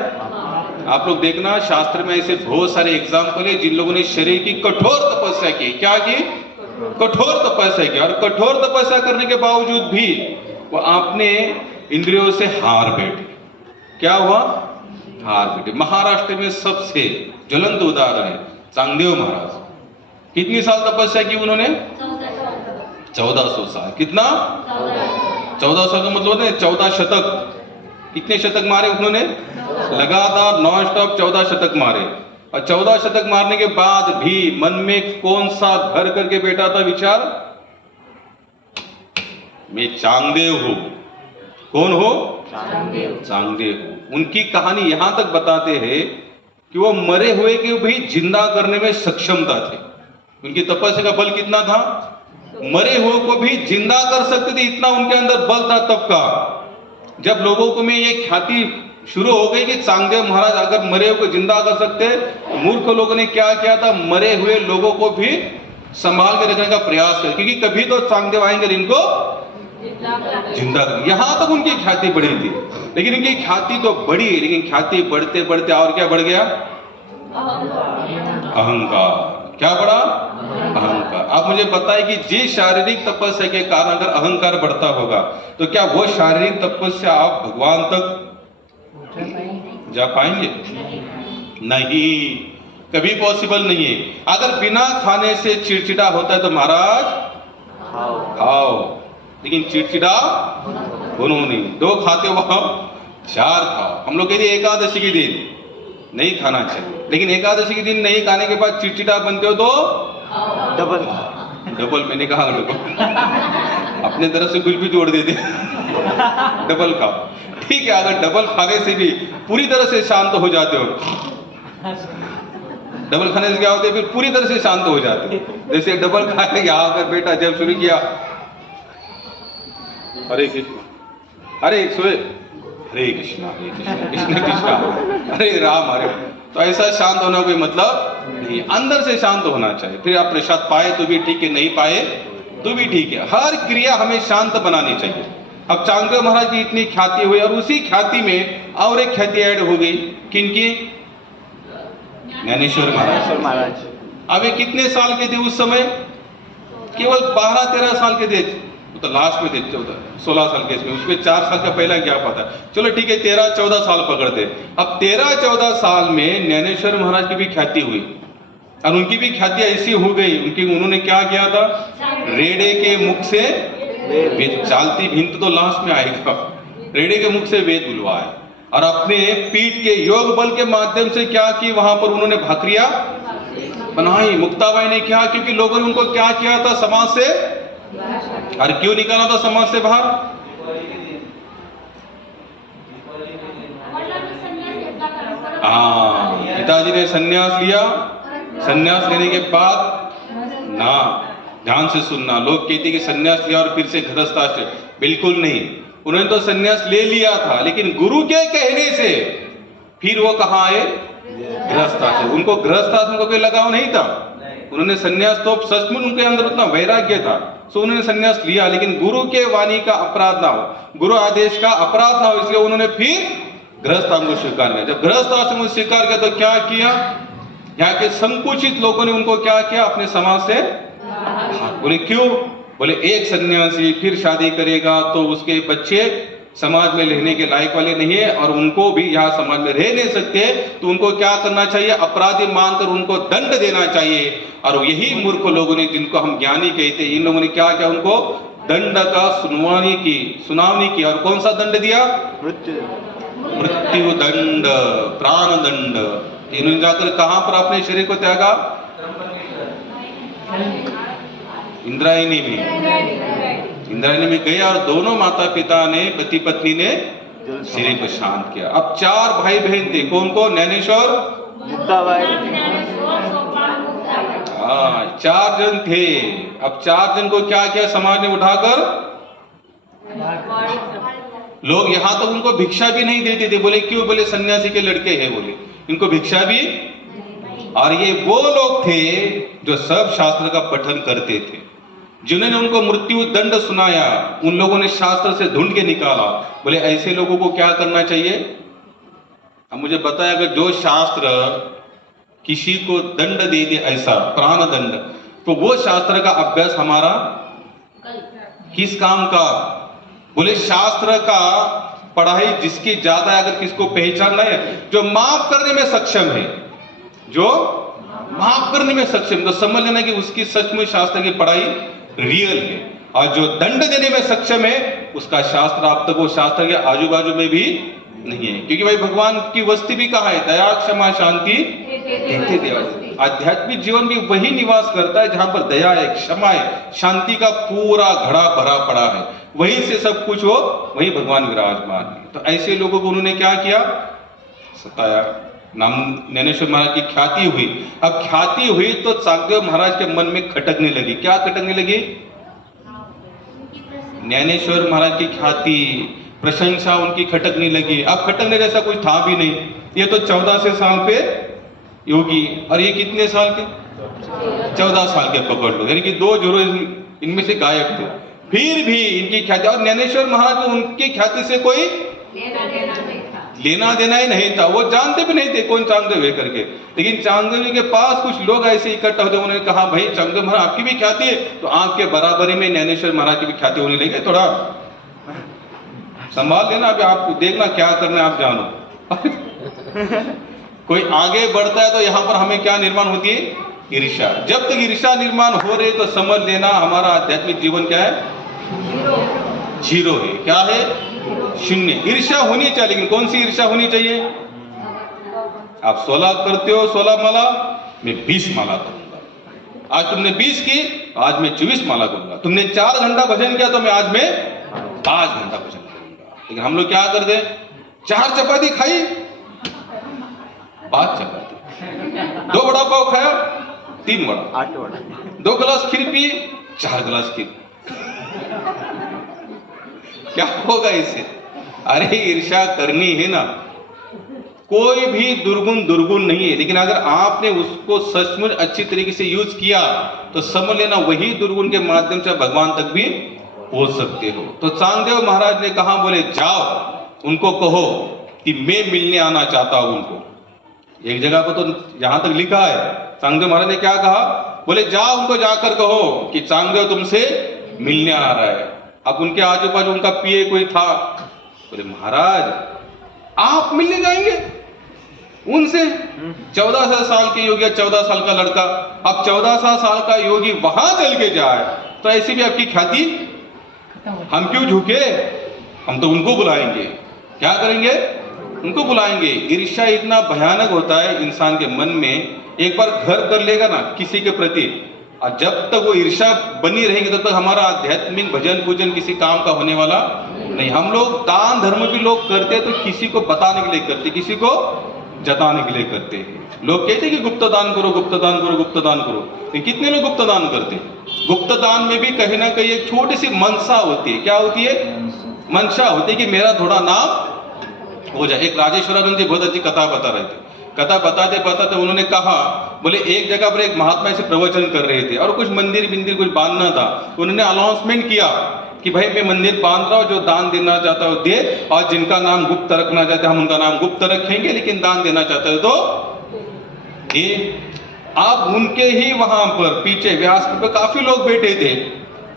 आप लोग देखना, शास्त्र में ऐसे बहुत सारे एग्जाम्पल है जिन लोगों ने शरीर की कठोर तपस्या की। क्या की? कठोर तपस्या की। और कठोर तपस्या करने के बावजूद भी वो अपने इंद्रियों से हार बैठे। क्या हुआ? हार बैठे। महाराष्ट्र में सबसे ज्वलंत उदाहरण है चांगदेव महाराज। कितनी साल तपस्या की उन्होंने? 1400 साल। कितना? 1400 का मतलब है 14 शतक। कितने शतक मारे उन्होंने? लगातार नॉन स्टॉप 14 शतक मारे। और 14 शतक मारने के बाद भी मन में कौन सा घर करके बैठा था विचार? मैं चांगदेव हूं। कौन हो? चांगदेव हूं। उनकी कहानी यहां तक बताते हैं कि वो मरे हुए के भी जिंदा करने में सक्षमता थे। उनकी तपस्या का बल कितना था? मरे हुए को भी जिंदा कर सकते थे, इतना उनके अंदर बल था तब का। जब लोगों को में ये ख्याति शुरू हो गई कि चांगदेव महाराज अगर मरे हुए को जिंदा कर सकते, मूर्ख लोगों ने क्या किया था? मरे हुए लोगों को भी संभाल के रखने का प्रयास किया, क्योंकि कभी तो चांगदेव आएंगे इनको जिंदा कर। यहां तक उनकी ख्याति बढ़ी थी, लेकिन उनकी ख्याति तो बढ़ी, लेकिन ख्याति बढ़ते बढ़ते और क्या बढ़ गया? अहंकार। क्या बढ़ा? अहंकार। आप मुझे बताएं कि जिस शारीरिक तपस्या के कारण अगर अहंकार बढ़ता होगा, तो क्या वो शारीरिक तपस्या आप भगवान तक जा पाएंगे? नहीं, कभी पॉसिबल नहीं है। अगर बिना खाने से चिड़चिड़ा होता है तो महाराज खाओ, लेकिन चिड़चिड़ा दोनों नहीं। 2 खाते हो आप, 4 खाओ। हम लोग कहते हैं एकादशी के दिन नहीं खाना चाहिए, लेकिन एकादशी के दिन नहीं खाने के बाद चिड़चिड़ा बनते हो तो डबल। मैंने कहा डबल, अपने तरफ से कुछ भी जोड़ देते डबल खाओ। ठीक है, अगर डबल खाने से भी पूरी तरह से शांत हो जाते हो, डबल खाने से क्या होते है? फिर पूरी तरह से शांत हो जाते। जैसे डबल खाने यहां पर बेटा जब शुरू किया, हरे कृष्ण, अरे सोए, हरे कृष्णा कृष्ण कृष्णा हरे राम हरे, तो ऐसा शांत होना कोई मतलब नहीं। अंदर से शांत होना चाहिए। फिर आप प्रसाद पाए तो भी ठीक है, नहीं पाए तो भी ठीक है। हर क्रिया हमें शांत बनानी चाहिए। अब चांगदेव महाराज की इतनी ख्याति हुई, और उसी ख्याति में और एक ख्याति ऐड हो गई। किनकी? ज्ञानेश्वर महाराज। अब ये कितने साल के थे उस समय? केवल 12-13 साल के थे, तो लास्ट में थे 16 साल के इसमें, उसमें 4 साल का पहला क्या पता। चलो ठीक है, 13-14 साल पकड़ते। अब 13-14 साल में ज्ञानेश्वर महाराज की भी ख्याति हुई, और उनकी भी ख्याति ऐसी हो गई। उन्होंने क्या किया था? रेड़े के मुख से वेद, चालती भिंत तो लास्ट में आएगा, रेड़े के मुख से वेद बुलवाए, और अपने पीठ के योग बल के माध्यम से क्या की? वहां पर उन्होंने भाकरिया बनाई। मुक्ताबाई ने क्या? क्योंकि लोगों ने उनको क्या किया था? समाज से, और क्यों निकाला था समाज से बाहर? पिताजी ने सन्यास लिया। सन्यास लेने के बाद ना, ध्यान से सुनना, लोग कहते कि सन्यास लिया और फिर से गृहस्थाश्रम, बिल्कुल नहीं। उन्होंने तो सन्यास ले लिया था, लेकिन गुरु के कहने से फिर वो कहां आए? गृहस्थाश्रम। उनको गृहस्थाश्रम को कोई लगाव नहीं था। उन्होंने सन्यास तो सचमुच उनके अंदर उतना वैराग्य था, सो उन्होंने सन्यास लिया, लेकिन गुरु के वाणी का अपराध ना हो, गुरु आदेश का अपराध ना हो, इसलिए उन्होंने फिर गृहस्थाश्रम को स्वीकार किया। जब गृहस्थाश्रम को स्वीकार किया तो क्या किया? यहाँ के संकुचित लोगों ने उनको क्या किया? अपने समाज से। बोले क्यों? बोले एक सन्यासी फिर शादी करेगा तो उसके बच्चे समाज में रहने के लायक वाले नहीं है, और उनको भी यहाँ समाज में रह नहीं सकते, तो उनको क्या करना चाहिए? अपराधी मानकर उनको दंड देना चाहिए। और यही मूर्ख लोगों ने, जिनको हम ज्ञानी कहते हैं, इन लोगों ने क्या किया? उनको दंड का सुनावनी की। और कौन सा दंड दिया? मृत्यु दंड, प्राण दंड। इन्होंने जाकर कहां पर अपने शरीर को त्यागा? इंद्रायणी में। इंद्रायणी में गए, और दोनों माता पिता ने, पति पत्नी ने सिरे को शांत किया। अब 4 भाई बहन थे, कौन कौन? ज्ञानेश्वर, मुक्ताबाई, हाँ 4 जन थे। अब 4 जन को क्या किया समाज ने उठाकर? लोग यहां तक उनको भिक्षा भी नहीं देते थे। बोले क्यों? बोले सन्यासी के लड़के हैं, बोले इनको भिक्षा भी। और ये वो लोग थे जो सब शास्त्र का पठन करते थे, जिन्होंने उनको मृत्यु दंड सुनाया, उन लोगों ने शास्त्र से ढूंढ के निकाला। बोले ऐसे लोगों को क्या करना चाहिए? अब मुझे बताया अगर जो शास्त्र किसी को दंड दे दे, ऐसा प्राण दंड, तो वो शास्त्र का अभ्यास हमारा किस काम का? बोले शास्त्र का पढ़ाई जिसकी ज्यादा अगर किसको पहचानना है, जो माफ करने में सक्षम है, जो माफ करने में सक्षम, तो समझ लेना कि उसकी सचमुच शास्त्र की पढ़ाई रियल है। और जो दंड देने में सक्षम है, उसका शास्त्र अब तक वो शास्त्र के आजू बाजू में भी नहीं है। क्योंकि भाई भगवान की वस्ती भी कहा है, दया क्षमा शांति देते दयालु। आध्यात्मिक जीवन भी वही निवास करता है जहां पर दया है, क्षमा है, शांति का पूरा घड़ा भरा पड़ा है, वहीं से सब कुछ हो, वही भगवान विराजमान है। तो ऐसे लोगों को उन्होंने क्या किया? सताया। नाम ज्ञानेश्वर महाराज की ख्याति हुई। अब ख्याति हुई तो चांगदेव महाराज के मन में खटकने लगी। क्या खटकने लगी? ज्ञानेश्वर महाराज की ख्याति, प्रशंसा उनकी खटकने लगी। अब खटकने जैसा कुछ था भी नहीं। ये तो 14 से साल पे योगी, और ये कितने साल के? 14 साल के पकड़ लो, यानी कि 2 जोड़े इनमें से गायब थे। फिर भी इनकी ख्याति, और ज्ञानेश्वर महाराज को उनकी ख्याति से कोई लेना देना ही नहीं था। वो जानते भी नहीं थे कौन चांगदेव है करके। लेकिन चांगदेव जी के पास कुछ लोग ऐसे इकट्ठा होते, उन्होंने कहा भाई चांगदेव महाराज आपकी भी ख्याति है, तो आंख के बराबरी में ज्ञानेश्वर महाराज की भी ख्याति होने लगी। थोड़ा संभाल लेना, अभी आपको देखना क्या करना है, आप जानो। कोई आगे बढ़ता है तो यहां पर हमें क्या निर्माण होती है? ईर्ष्या। जब तक ईर्ष्या निर्माण हो रही तो समझ लेना हमारा आध्यात्मिक जीवन क्या है? जीरो है। क्या है? शून्य। ईर्ष्या होनी चाहिए, लेकिन कौन सी ईर्ष्या होनी चाहिए? आप 16 करते हो 16 माला, मैं 20 माला करूंगा। आज तुमने 20 की, आज मैं 24 माला करूंगा। तुमने 4 घंटा भजन किया, तो मैं आज में 5 घंटा भजन करूंगा। लेकिन हम लोग क्या करते? 4 चपाती खाई, 5 चपाती, 2 वड़ा पाव खाया, 3 वड़ा, 8 वड़ा, 2 गिलास खीर पी, 4 गिलास खीर। क्या होगा इससे? अरे ईर्ष्या करनी है ना। कोई भी दुर्गुण नहीं है, लेकिन अगर आपने उसको सचमुच अच्छी तरीके से यूज किया तो समझ लेना वही दुर्गुण के माध्यम से भगवान तक भी पहुंच सकते हो। तो चांगदेव महाराज ने कहा, बोले जाओ उनको कहो कि मैं मिलने आना चाहता हूं उनको। एक जगह पर तो यहां तक लिखा है, चांगदेव महाराज ने क्या कहा? बोले जाओ उनको जाकर कहो कि चांगदेव तुमसे मिलने आ रहा है। अब उनके आजू बाजू उनका पीए कोई था, बोले महाराज आप मिलने जाएंगे उनसे? 14 साल के योगी, 14 साल का लड़का, अब 14 साल का योगी वहां चल के जाए तो ऐसी भी आपकी ख्याति? हम क्यों झुके? हम तो उनको बुलाएंगे। क्या करेंगे? उनको बुलाएंगे। ईर्ष्या इतना भयानक होता है इंसान के मन में, एक बार घर कर लेगा ना किसी के प्रति, और जब तक वो ईर्ष्या बनी रहेगी तब तक हमारा आध्यात्मिक भजन पूजन किसी काम का होने वाला नहीं। हम लोग दान धर्म भी लोग करते हैं तो किसी को बताने के लिए करते, किसी को जताने के लिए करते हैं। लोग कहते हैं कि गुप्त दान करो, गुप्त दान करो, गुप्त दान करो, लेकिन कितने लोग गुप्त दान करते हैं? गुप्त दान में भी कहीं ना कहीं एक छोटी सी मनसा होती है। क्या होती है? मंशा होती है कि मेरा थोड़ा नाम हो जाए। एक राजेश्वरानंद जी बहुत अच्छी कथा बता रहे थे। कथा बताते बताते उन्होंने कहा, बोले एक जगह पर एक महात्मा ऐसे प्रवचन कर रहे थे और कुछ मंदिर कुछ बांधना था। उन्होंने अनाउंसमेंट किया कि भाई मैं मंदिर बांध रहा हूं, जो दान देना चाहता है दे, और जिनका नाम गुप्त रखना चाहते हैं हम उनका नाम गुप्त रखेंगे, लेकिन दान देना चाहते हो तो ये। आप उनके ही वहां पर पीछे व्यास पर काफी लोग बैठे थे,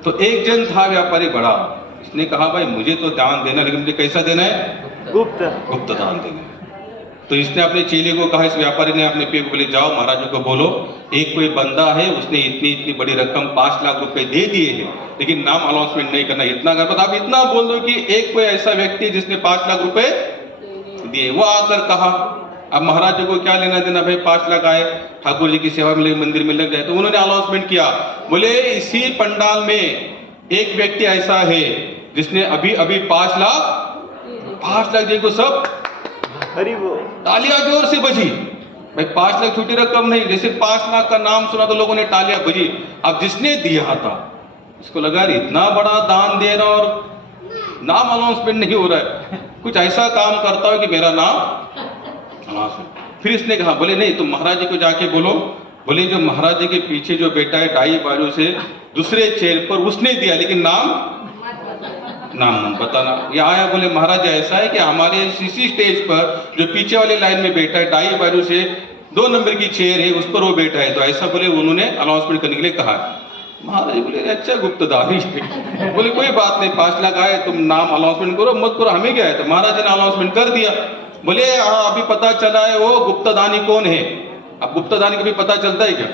तो एक जन था व्यापारी बड़ा, इसने कहा भाई मुझे तो दान देना, लेकिन मुझे कैसा देना है? गुप्त दान देना है। तो इसने अपने चेले को कहा, इस व्यापारी ने अपने पे बोले जाओ महाराज को बोलो एक कोई बंदा है उसने इतनी बड़ी रकम 5 लाख रुपए दे दिए हैं, लेकिन नाम अनाउंसमेंट नहीं करना, इतना कर। आप इतना बोल दो कि एक कोई ऐसा व्यक्ति जिसने 5 लाख रुपए दिए। वो आकर कहा, अब महाराज को क्या लेना देना भाई, 5 लाख आए ठाकुर जी की सेवा में मंदिर में लग जाए। तो उन्होंने अनाउंसमेंट किया, बोले इसी पंडाल में एक व्यक्ति ऐसा है जिसने अभी 5 लाख 5 लाख देखो सब हरी वो तालियां जोर से बजी। भाई 5 लाख छोटी रकम नहीं, जैसे 5 लाख का नाम सुना तो लोगों ने तालियां बजी। अब जिसने दिया था इसको लगा रही इतना बड़ा दान दे रहा और नाम अनाउंसमेंट नहीं हो रहा है, कुछ ऐसा काम करता हो कि मेरा नाम अनाउंसमेंट। फिर इसने कहा, बोले नहीं तुम महाराज जी को जाके बोलो, बोले जो महाराज जी के पीछे जो बेटा है ढाई बाजू से दूसरे चेयर पर उसने दिया, लेकिन नाम मत बताना। ये आया, बोले महाराज ऐसा है कि हमारे इसी स्टेज पर जो पीछे वाले लाइन में बैठा है ढाई बाजू से 2 नंबर की चेयर है उस पर वो बैठा है, तो ऐसा बोले उन्होंने अनाउंसमेंट करने के लिए कहा। महाराज बोले अच्छा गुप्तदानी है। बोले कोई बात नहीं, 5 लाख आए, तुम नाम अनाउंसमेंट करो मत करो, हमें क्या है। तो महाराज ने अनाउंसमेंट कर दिया। बोले हाँ अभी पता चला है वो गुप्तदानी कौन है। अब गुप्तदानी कभी पता चलता है क्या?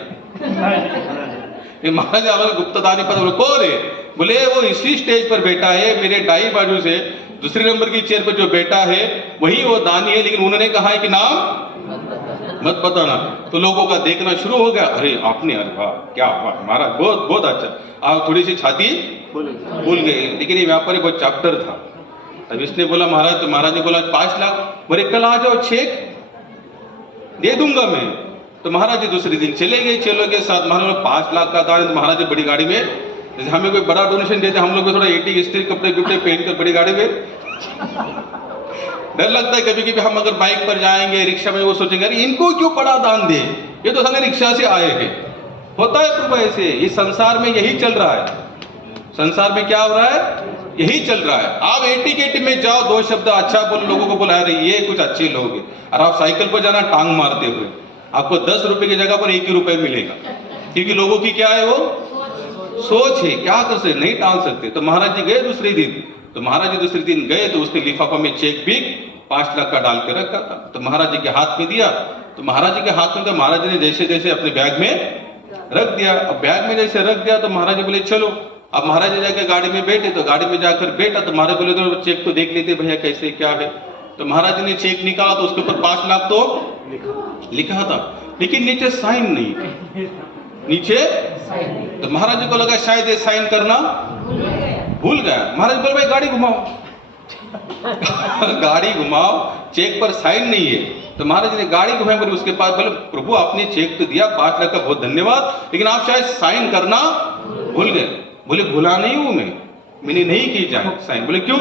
ये महाराज गुप्तदानी पता, बोले कौन है? बोले वो इसी स्टेज पर बैठा है, मेरे ढाई बाजू से दूसरे नंबर की चेयर पर जो बैठा है वही वो दानी है, लेकिन उन्होंने कहा है कि नाम मत बताना। तो लोगों का देखना शुरू हो गया, अरे आपने, अरे वाह क्या वाह महाराज बहुत बहुत अच्छा। आप थोड़ी सी छाती भूल गए, लेकिन ये व्यापारी बहुत चैप्टर था। तब इसने बोला महाराज, तो महाराज ने बोला 5 लाख, बोले कल आ जाओ चेक दे दूंगा मैं। तो महाराज जी दूसरे दिन चले गए चेलों के साथ। महाराज 5 लाख का दान, तो महाराज जी बड़ी गाड़ी में, जैसे हमें कोई बड़ा डोनेशन देते हम लोग को थोड़ा 80 स्त्री कपड़े गुपड़े पहन कर बड़ी गाड़ी में डर लगता है कभी कभी हम अगर बाइक पर जाएंगे रिक्शा में, वो सोचेंगे अरे इनको क्यों बड़ा दान दे, ये तो साले रिक्शा से आए हैं। होता है प्रभु ऐसे, इस संसार में यही चल रहा है। संसार में क्या हो रहा है, यही चल रहा है। आप एटी में जाओ, 2 शब्द अच्छा बोलो, लोगों को बुला रहे ये कुछ अच्छे लोग हैं, और आप साइकिल पर जाना टांग मारते हुए, आपको 10 रुपए की जगह पर 1 ही रुपए मिलेगा, क्योंकि लोगों की क्या है वो सोच है, क्या कर सकते, नहीं टाल सकते। तो महाराज जी गए दूसरे दिन, तो महाराज जी दूसरे दिन गए तो उसने लिफाफा में चेक भी 5 लाख का डाल के रखा था। तो महाराज जी के हाथ में दिया, तो महाराज जी के हाथ में, तो महाराज जी ने जैसे जैसे अपने बैग में रख दिया। अब बैग में जैसे रख दिया तो महाराज जी बोले चलो। अब महाराज जी जाकर गाड़ी में बैठे, तो गाड़ी में जाकर बैठा तो महाराज बोले तो चेक तो देख लेते भैया कैसे क्या है। तो महाराज जी ने चेक निकाला तो उसके ऊपर 5 लाख तो लिखा था, लेकिन नीचे साइन नहीं, नीचे। तो महाराज जी को लगा शायद ये साइन करना भूल गया। महाराज बोले भाई गाड़ी घुमाओ गाड़ी घुमाओ, चेक पर साइन नहीं है। तो महाराज ने गाड़ी घुमाई, बोले उसके पास, बोले प्रभु आपने चेक तो दिया 5 लाख का, बहुत धन्यवाद, लेकिन आप शायद साइन करना भूल गए। बोले भूला नहीं हूं मैंने नहीं की जाए साइन। बोले क्यों?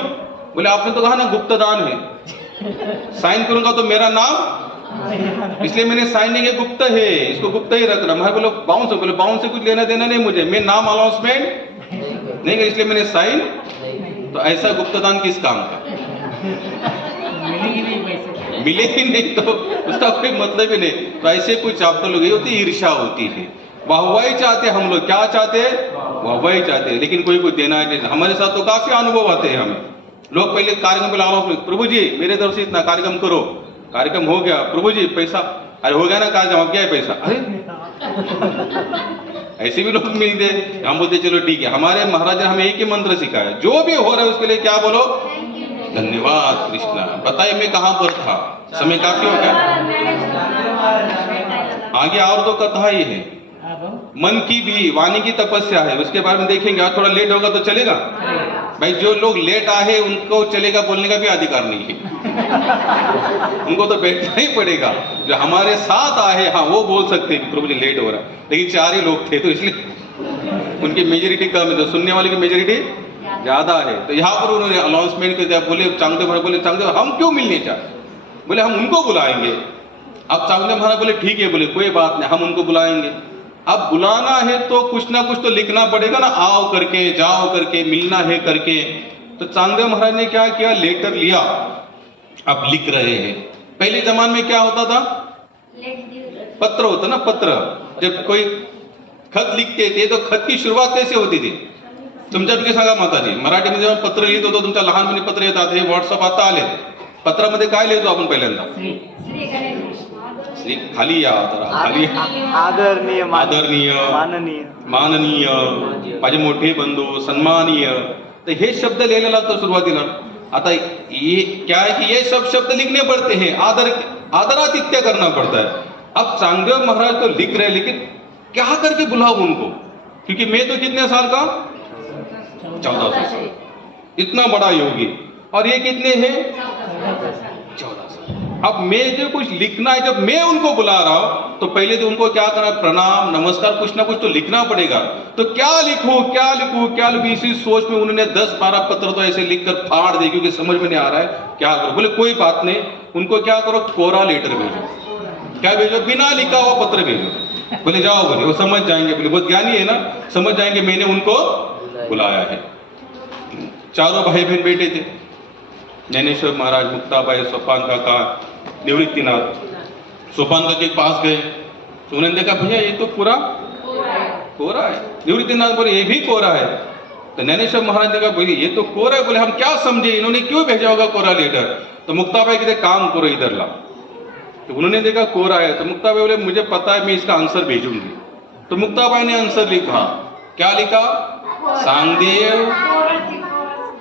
बोले आपने तो कहा ना गुप्त दान है, साइन करूंगा तो मेरा नाम, इसलिए मैंने साइन नहीं किया, गुप्त है, इसको गुप्त ही रखना। महाराज बोले बाउंस, बोले बाउंस से कुछ लेना देना नहीं मुझे, मैं नाम अनाउंसमेंट नहीं किया, इसलिए मैंने साइन। तो ऐसा गुप्त दान किस काम का? मिले ही नहीं तो उसका कोई मतलब ही नहीं। तो ऐसे कुछ चैप्टर लोग ये होती, ईर्ष्या होती है, वाहवाही चाहते हैं हम लोग, क्या चाहते हैं, वाहवाही चाहते हैं, लेकिन कोई कुछ देना नहीं। हमारे साथ तो काफी अनुभव आते हैं हमें। लोग पहले कार्यक्रम पे प्रभु जी मेरे तरफ से इतना कार्यक्रम करो, कार्यक्रम हो गया, प्रभु जी पैसा, अरे हो गया ना कार्यक्रम, अब क्या है पैसा, अरे ऐसे भी लोग मिलते। हम बोलते चलो ठीक है। हमारे महाराज ने हमें एक ही मंत्र सिखाया, जो भी हो रहा है उसके लिए क्या बोलो, धन्यवाद कृष्णा। बताइए मैं कहां पर था, समय काफी हो गया, आगे और तो कथा ही है, मन की भी वाणी की तपस्या है, उसके बारे में देखेंगे। आज थोड़ा लेट होगा तो चलेगा भाई, जो लोग लेट आए उनको चलेगा बोलने का भी अधिकार नहीं है उनको तो बैठना ही पड़ेगा। जो हमारे साथ आए हाँ वो बोल सकते हैं कि प्रभु जी लेट हो रहा है, लेकिन 4 ही लोग थे तो इसलिए उनकी मेजोरिटी कम है, तो सुनने वाले की मेजोरिटी ज्यादा है। तो यहाँ पर उन्होंने अनाउंसमेंट कर दिया, बोले चांगदेव महाराज, बोले चांगदेव हम क्यों मिलने चाहते, बोले हम उनको बुलाएंगे। अब चांगदेव महाराज बोले ठीक है, बोले कोई बात नहीं हम उनको बुलाएंगे। अब बुलाना है तो कुछ ना कुछ तो लिखना पड़ेगा ना, आओ करके, जाओ करके, मिलना है करके। तो चांगदेव महाराज ने क्या किया, लेटर लिया, अब लिख रहे हैं। पहले जमाने में क्या होता था, पत्र होता ना, पत्र, जब कोई खत लिखते थे तो खत की शुरुआत कैसे होती थी, तुमच्या पैकी सांगा माताजी, मराठीमध्ये जेव्हा पत्र लिहित होतो, तुमच्या लहानपणी पत्र येतात, हे व्हॉट्सअप आता आले, पत्रामध्ये काय लिहितो आपण पहिल्यांदा, श्री खाली या, खाली आदरणीय, आदरणीय, माननीय, माननीय, माझे मोठे बंधू, सन्मानीय, तो हे शब्द लिहिलेला होता सुरुवातीला। आता ये क्या है कि ये सब शब्द लिखने पड़ते हैं, आदरातिथ्य करना पड़ता है। अब चांगदेव महाराज तो लिख रहे, लेकिन क्या करके बुलाओ उनको, क्योंकि मैं तो कितने साल का, 1400 साल, इतना बड़ा योगी, और ये कितने हैं, 14 साल। अब मैं जो कुछ लिखना है, जब मैं उनको बुला रहा हूं तो पहले तो उनको क्या करना है, प्रणाम नमस्कार कुछ ना कुछ तो लिखना पड़ेगा। तो क्या लिखूं क्या लिखूं क्या लिखूं, इसी सोच में उन्होंने 10-12 पत्र तो ऐसे लिखकर फाड़ दे, क्योंकि समझ में नहीं आ रहा है क्या करो। बोले कोई बात नहीं, उनको क्या करो, कोरा लेटर भेजो। क्या भेजो, बिना लिखा हुआ पत्र भेजो। बोले जाओ, बोले वो समझ जाएंगे, बोले बहुत ज्ञानी है ना, समझ जाएंगे मैंने उनको बुलाया है। चारों भाई बहन बैठे थे, ज्ञानेश्वर महाराज, मुक्ताबाई, सोपान काका, निवृत्तिनाथ। सोपान काका के पास गए तो उन्होंने देखा भैया ये तो पूरा कोरा है। निवृत्तिनाथ बोले ये भी कोरा है। तो ज्ञानेश्वर महाराज ने कहा बोले ये तो कोरा है, बोले हम क्या समझे, इन्होंने क्यों भेजा होगा कोरा लेटर। तो मुक्ताबाई कहते काम करो इधर ला। तो उन्होंने देखा कोरा है, तो मुक्ताबाई बोले मुझे पता है मैं इसका आंसर भेजूंगी। तो मुक्ताबाई ने आंसर लिखा, क्या लिखा, सांगदेव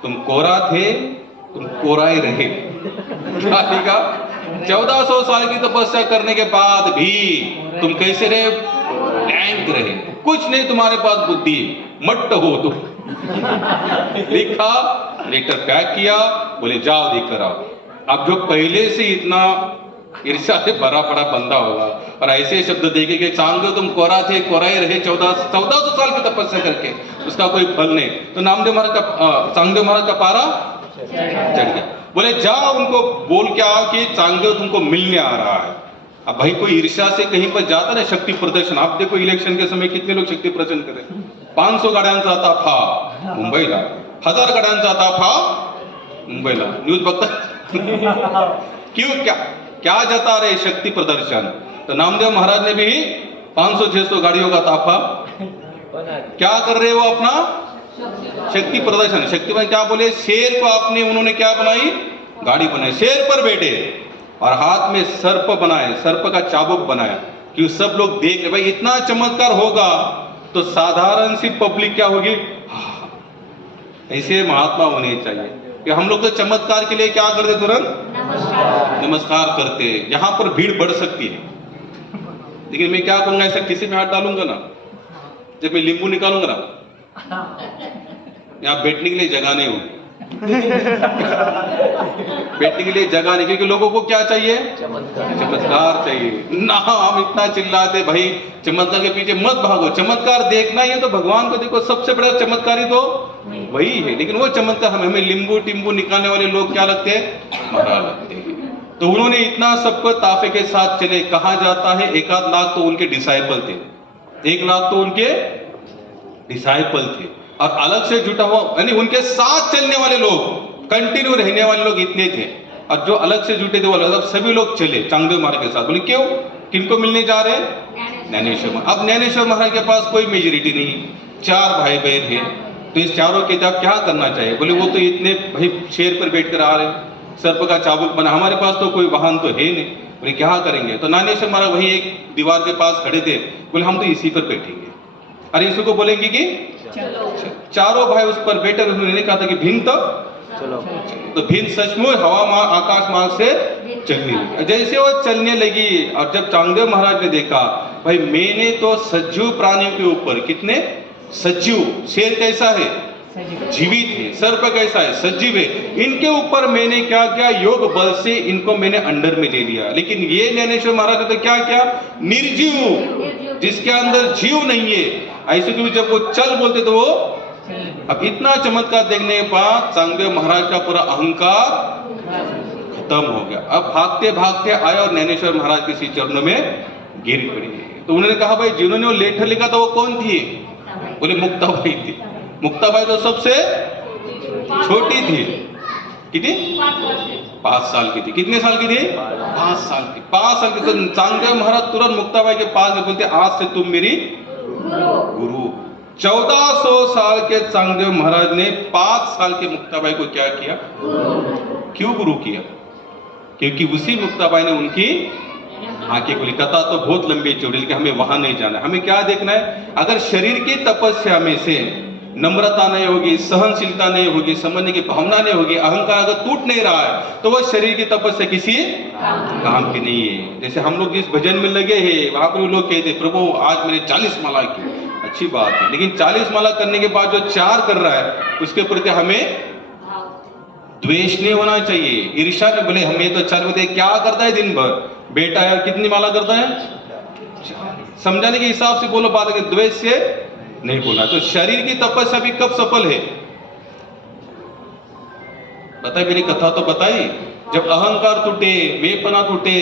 तुम कोरा थे, तुम कोरा ही रहे। क्या लिखा, 1400 साल की तपस्या करने के बाद भी तुम कैसे रहे, ब्लैंक रहे, कुछ नहीं तुम्हारे पास बुद्धि, मट्ट हो तुम। लिखा, लेटर पैक किया, बोले जाओ देकर आओ। अब जो पहले से इतना ईर्ष्या से भरा पड़ा बंदा होगा और ऐसे शब्द देखे कि सांगदेव तुम कोरा थे, कोरा ही रहे 1400 साल की तपस्या करके, उसका कोई फल नहीं। तो नामदेव महाराज का, सांगदेव महाराज का पारा चढ़ गया। बोले जाओ उनको बोल के आओ कि सांगदेव तुमको मिलने आ रहा है। अब भाई कोई ईर्ष्या से कहीं पर जाता ना शक्ति प्रदर्शन, आप देखो इलेक्शन के समय कितने लोग शक्ती प्रदर्शन करे। 500 गाड्यांचा था मुंबईला, 1000 गाड्यांचा था मुंबईला, न्यूज बघता क्यों, क्या जता रहे शक्ति प्रदर्शन। तो नामदेव महाराज ने भी 500-600 गाड़ियों का ताफा क्या कर रहे हो, अपना शक्ति प्रदर्शन। शक्ति में क्या बोले, शेर को आपने, उन्होंने क्या बनाई, गाड़ी बनाई, शेर पर बैठे और हाथ में सर्प बनाए, सर्प का चाबुक बनाया कि सब लोग देख रहे। भाई इतना चमत्कार होगा तो साधारण सी पब्लिक क्या होगी, ऐसे महात्मा होने चाहिए। कि हम लोग तो चमत्कार के लिए क्या करते, तुरंत नमस्कार करते। यहां पर भीड़ बढ़ सकती है, लेकिन मैं क्या करूंगा, ऐसा किसी में हाथ डालूंगा ना, जब मैं नींबू निकालूंगा ना, यहां बैठने के लिए जगह नहीं होगी। बैठने के लिए जगह नहीं, क्योंकि लोगों को क्या चाहिए, चमत्कार चाहिए ना। हम इतना चिल्लाते, भाई चमत्कार के पीछे मत भागो, चमत्कार देखना ही है तो भगवान को देखो, सबसे बड़ा चमत्कारी तो वही है। लेकिन वो चमत्कार हमें लींबू टिम्बू निकालने वाले लोग क्या लगते हैं, महाराज लगते हैं। तो उन्होंने इतना सबको ताफे के साथ चले। कहा जाता है 1-8 लाख तो उनके डिसाइपल थे, 1 लाख तो उनके डिसाइपल थे, और अलग से जुटा हुआ, यानी उनके साथ चलने वाले लोग, कंटिन्यू रहने वाले लोग इतने थे। और जो अलग से जुटे थे वो अलग, सभी लोग चले चांगदेव महाराज के साथ। बोले क्यों, किनको मिलने जा रहे हैं, ज्ञानेश्वर महाराज। अब ज्ञानेश्वर महाराज के पास कोई मेजोरिटी नहीं, 4 भाई बहन है, तो इस चारों के अब क्या करना चाहिए। बोले वो तो इतने भाई शेर पर बैठकर आ रहे, सर्प का चाबुक बना, हमारे पास तो कोई वाहन तो है नहीं। बोले क्या करेंगे। तो ज्ञानेश्वर महाराज वही एक दीवार के पास खड़े थे, बोले हम तो इसी पर बैठेंगे। अरे इसी को बोलेंगे कि चलो। चारों भाई उस पर बैठे, उन्होंने कहा था कि भिन्न तो चलो। तो भिन्न सचमुच हवा मार्ग, आकाश मार्ग से चलने लगी। जैसे वो चलने लगी, और जब चांगदेव महाराज ने देखा, भाई मैंने तो सजीव प्राणियों के ऊपर, कितने सजीव, शेर कैसा है, जीवित है, सर्प कैसा है, सजीव है, इनके ऊपर मैंने क्या किया, योग बल से इनको मैंने अंडर में ले लिया। लेकिन ये ज्ञानेश्वर महाराज ने तो क्या किया, निर्जीव, जिसके अंदर जीव नहीं है, ऐसे क्योंकि जब वो चल बोलते तो वो। अब इतना चमत्कार देखने के बाद चांगदेव महाराज का पूरा अहंकार खत्म हो गया। अब भागते भागते आए और ज्ञानेश्वर महाराज के चरणों में गिर पड़ी। तो उन्होंने कहा भाई जिन्होंने वो लेटर लिखा था वो कौन थी। बोले मुक्ताबाई थी। मुक्ताबाई तो सबसे छोटी थी, कितनी, 5 साल की थी। कितने साल की थी, 5 साल की। 5 साल की। तो चांगदेव महाराज तुरंत मुक्ताबाई के पास में बोलते आज से तुम मेरी गुरु। 1400 साल के चांगदेव महाराज ने 5 साल के मुक्ताबाई को क्या किया, क्यों गुरु किया, क्योंकि उसी मुक्ताबाई ने उनकी आंखें खुली। कथा तो बहुत लंबी चौड़ी, कि हमें वहां नहीं जाना है। हमें क्या देखना है, अगर शरीर की तपस्या में से नम्रता नहीं होगी, सहनशीलता नहीं होगी, समझने की भावना नहीं होगी, अहंकार अगर टूट नहीं रहा है, तो वह शरीर की तपस्या किसी काम की नहीं है। जैसे हम लोग जिस भजन में लगे हैं, वहां पर लोग कहते प्रभु आज मैंने 40 माला की, अच्छी बात है, लेकिन 40 माला करने के बाद जो 4 कर रहा है उसके प्रति हमें द्वेष नहीं होना चाहिए, ईर्ष्या नहीं। बोले हम ये तो चल बोलते क्या करता है दिन भर, बेटा यार कितनी माला करता है, समझाने के हिसाब से बोलो बात, द्वेष से नहीं बोला। तो शरीर की तपस्या भी कब सफल है बताइए, मेरी कथा तो बताई। जब अहंकार टूटे, मेपना टूटे,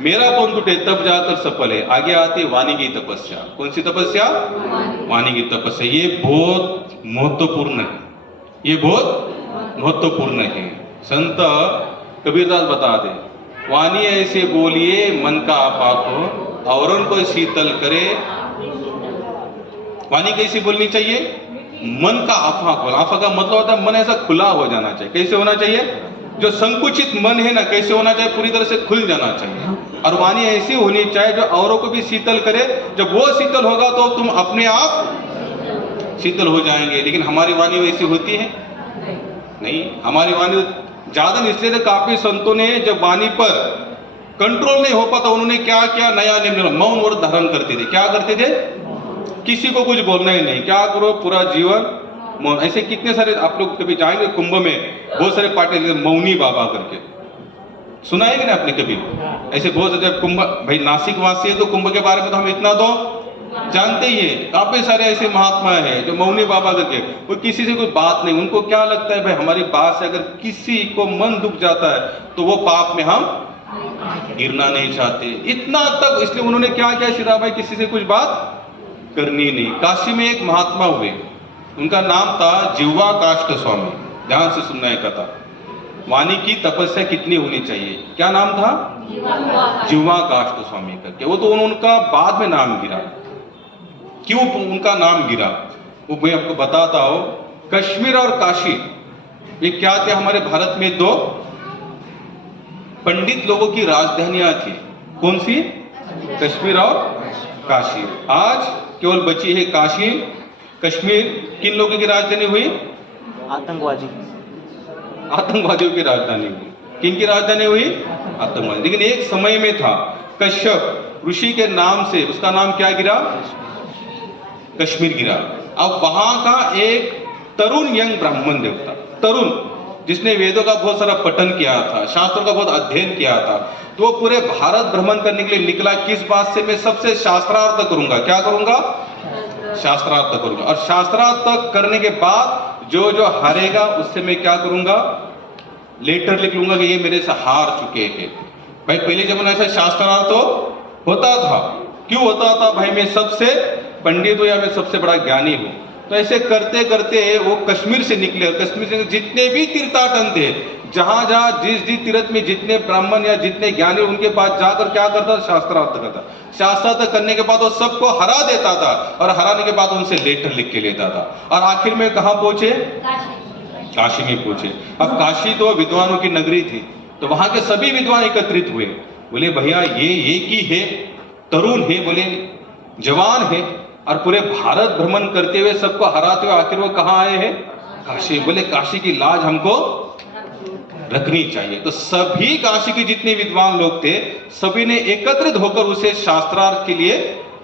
मेरापन टूटे, तब जाकर सफल है। आगे आती वाणी की तपस्या। कौन सी तपस्या? वाणी की तपस्या। ये बहुत महत्वपूर्ण है, ये बहुत महत्वपूर्ण है। संत कबीरदास बता दे, वाणी ऐसे बोलिए मन का आपा को, और उनको शीतल करे। वाणी कैसी बोलनी चाहिए? मन का आफा खोल। आफा का मतलब होता है मन ऐसा खुला हो जाना चाहिए। कैसे होना चाहिए? जो संकुचित मन है ना, कैसे होना चाहिए? पूरी तरह से खुल जाना चाहिए। और वाणी ऐसी होनी चाहिए जो औरों को भी शीतल करे। जब वो शीतल होगा तो तुम अपने आप शीतल हो जाएंगे। लेकिन हमारी वाणी वैसी होती है नहीं। हमारी वाणी ज्यादा नहीं, इसलिए तो काफी संतों ने जब वाणी पर कंट्रोल नहीं हो पाता, उन्होंने क्या किया, नया नियम, मौन व्रत धारण करते थे। क्या करते थे? किसी को कुछ बोलना ही नहीं। क्या करो, पूरा जीवन मौन। ऐसे कितने सारे आप लोग कभी जाएंगे कुंभ में, बहुत सारे पार्टी मौनी बाबा करके सुना है कि नहीं आपने कभी? ऐसे बहुत सारे कुंभ, भाई नासिक वासी है तो कुंभ के बारे में तो हम इतना तो जानते ही है। काफी सारे ऐसे महात्मा है जो मौनी बाबा करके, वो किसी से कोई बात नहीं। उनको क्या लगता है, भाई हमारी बात से अगर किसी को मन दुख जाता है तो वो पाप में हम गिरना नहीं चाहते, इतना तक। इसलिए उन्होंने क्या किया, श्री भाई किसी से कुछ बात करनी नहीं। काशी में एक महात्मा हुए, उनका नाम था जिह्वा काष्ठ स्वामी। ध्यान से सुनना है कथा। वाणी की तपस्या कितनी होनी चाहिए? क्या नाम था? जिह्वा काष्ठ स्वामी करके। वो तो उनका बाद में नाम गिरा। क्यों उनका नाम गिरा वो मैं आपको बताता हूं। कश्मीर और काशी ये क्या थे? हमारे भारत में दो पंडित लोगों की राजधानियां थी। कौन सी? कश्मीर और काशी। आज केवल बची है काशी। कश्मीर किन लोगों की राजधानी हुई? आतंकवादी, आतंकवादियों की राजधानी हुई। किन की राजधानी हुई? आतंकवादी। लेकिन एक समय में था, कश्यप ऋषि के नाम से उसका नाम क्या गिरा? कश्मीर गिरा। अब वहां का एक तरुण यंग ब्राह्मण देवता, तरुण जिसने वेदों का बहुत सारा पठन किया था, शास्त्रों का बहुत अध्ययन किया था, तो वो पूरे भारत भ्रमण करने के लिए निकला। किस बात से? मैं सबसे शास्त्रार्थ करूंगा। क्या करूंगा? शास्त्रार्थ करूंगा। और शास्त्रार्थ करने के बाद जो जो हारेगा उससे मैं क्या करूंगा? लेटर लिख लूंगा कि ये मेरे से हार चुके हैं। भाई पहले जमाने ऐसा शास्त्रार्थ होता था। क्यों होता था? भाई मैं सबसे पंडित हूं या मैं सबसे बड़ा ज्ञानी हूं। तो ऐसे करते करते वो कश्मीर से निकले। और कश्मीर से जितने भी तीर्थाटन थे, जहां जहां जिस जिस तीर्थ में जितने ब्राह्मण या जितने ज्ञानी, उनके पास जाकर क्या करता? शास्त्रार्थ करता। शास्त्रार्थ करने के बाद वो सबको हरा देता था, और हराने के बाद उनसे लेटर लिख के लेता था। और आखिर में कहां पहुंचे? काशी में पहुंचे। अब काशी तो विद्वानों की नगरी थी, तो वहां के सभी विद्वान एकत्रित हुए। बोले भैया ये एक ही है, तरुण है, बोले जवान है, और पूरे भारत भ्रमण करते हुए सबको हराते हुए आखिर वो कहां आए हैं? काशी। बोले काशी की लाज हमको रखनी चाहिए। तो सभी काशी के जितने विद्वान लोग थे, सभी ने एकत्रित होकर उसे शास्त्रार्थ के लिए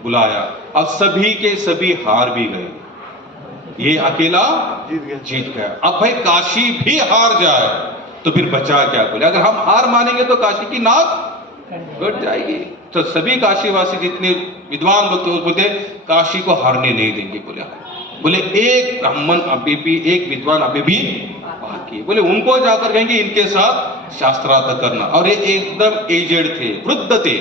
बुलाया। अब सभी के सभी हार भी गए, ये अकेला जीत गया। अब भाई काशी भी हार जाए तो फिर बचा क्या? बोले अगर हम हार मानेंगे तो काशी की नाक कट जाएगी। तो सभी काशीवासी जितने विद्वान लोग थे वो बोलते काशी को हारने नहीं देंगे। बोले एक ब्राह्मण अभी भी, एक विद्वान अभी भी बाकी। बोले उनको जाकर कहेंगे इनके साथ शास्त्रार्थ करना। और ये एकदम एजेड थे, वृद्ध थे,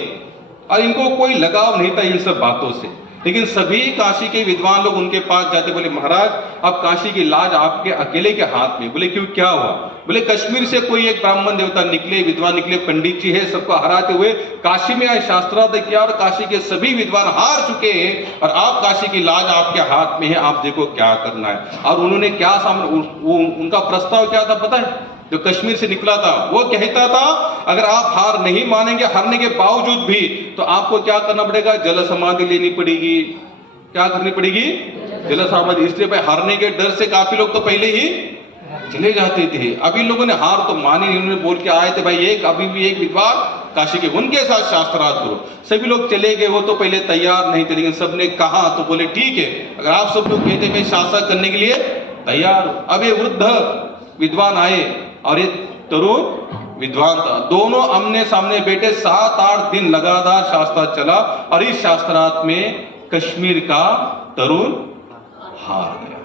और इनको कोई लगाव नहीं था इन सब बातों से। लेकिन सभी काशी के विद्वान लोग उनके पास जाते। बोले महाराज अब काशी की लाज आपके अकेले के हाथ में। बोले क्यों, क्या हुआ? बोले कश्मीर से कोई एक ब्राह्मण देवता निकले, विद्वान निकले, पंडित जी है, सबको हराते हुए काशी में आए, शास्त्रार्थ किया, और काशी के सभी विद्वान हार चुके हैं, और आप काशी की लाज आपके हाथ में है, आप देखो क्या करना है। और उन्होंने क्या सामने, उनका प्रस्ताव क्या था पता है? जो कश्मीर से निकला था वो कहता था अगर आप हार नहीं मानेंगे, हारने के बावजूद भी, तो आपको क्या करना पड़ेगा? जल समाधि लेनी पड़ेगी। क्या करनी पड़ेगी? जल समाधि। इसलिए भाई हारने के डर से काफी लोग तो पहले ही चले जाते थे। अभी लोगों ने हार तो मानी नहीं, उन्होंने बोल के आए थे भाई एक अभी भी एक विद्वान काशी के, उनके साथ शास्त्रार्थ करो। सभी लोग चले गए, वो तो पहले तैयार नहीं थे, लेकिन सबने कहा तो बोले ठीक है, अगर आप सब लोग कहते मैं शास्त्र करने के लिए तैयार हूं। अब ये वृद्ध विद्वान आए, और एक तरुण विद्वान था। दोनों आमने सामने बैठे 7-8 दिन लगातार शास्त्रार्थ चला और इस शास्त्रार्थ में कश्मीर का तरुण हार गया।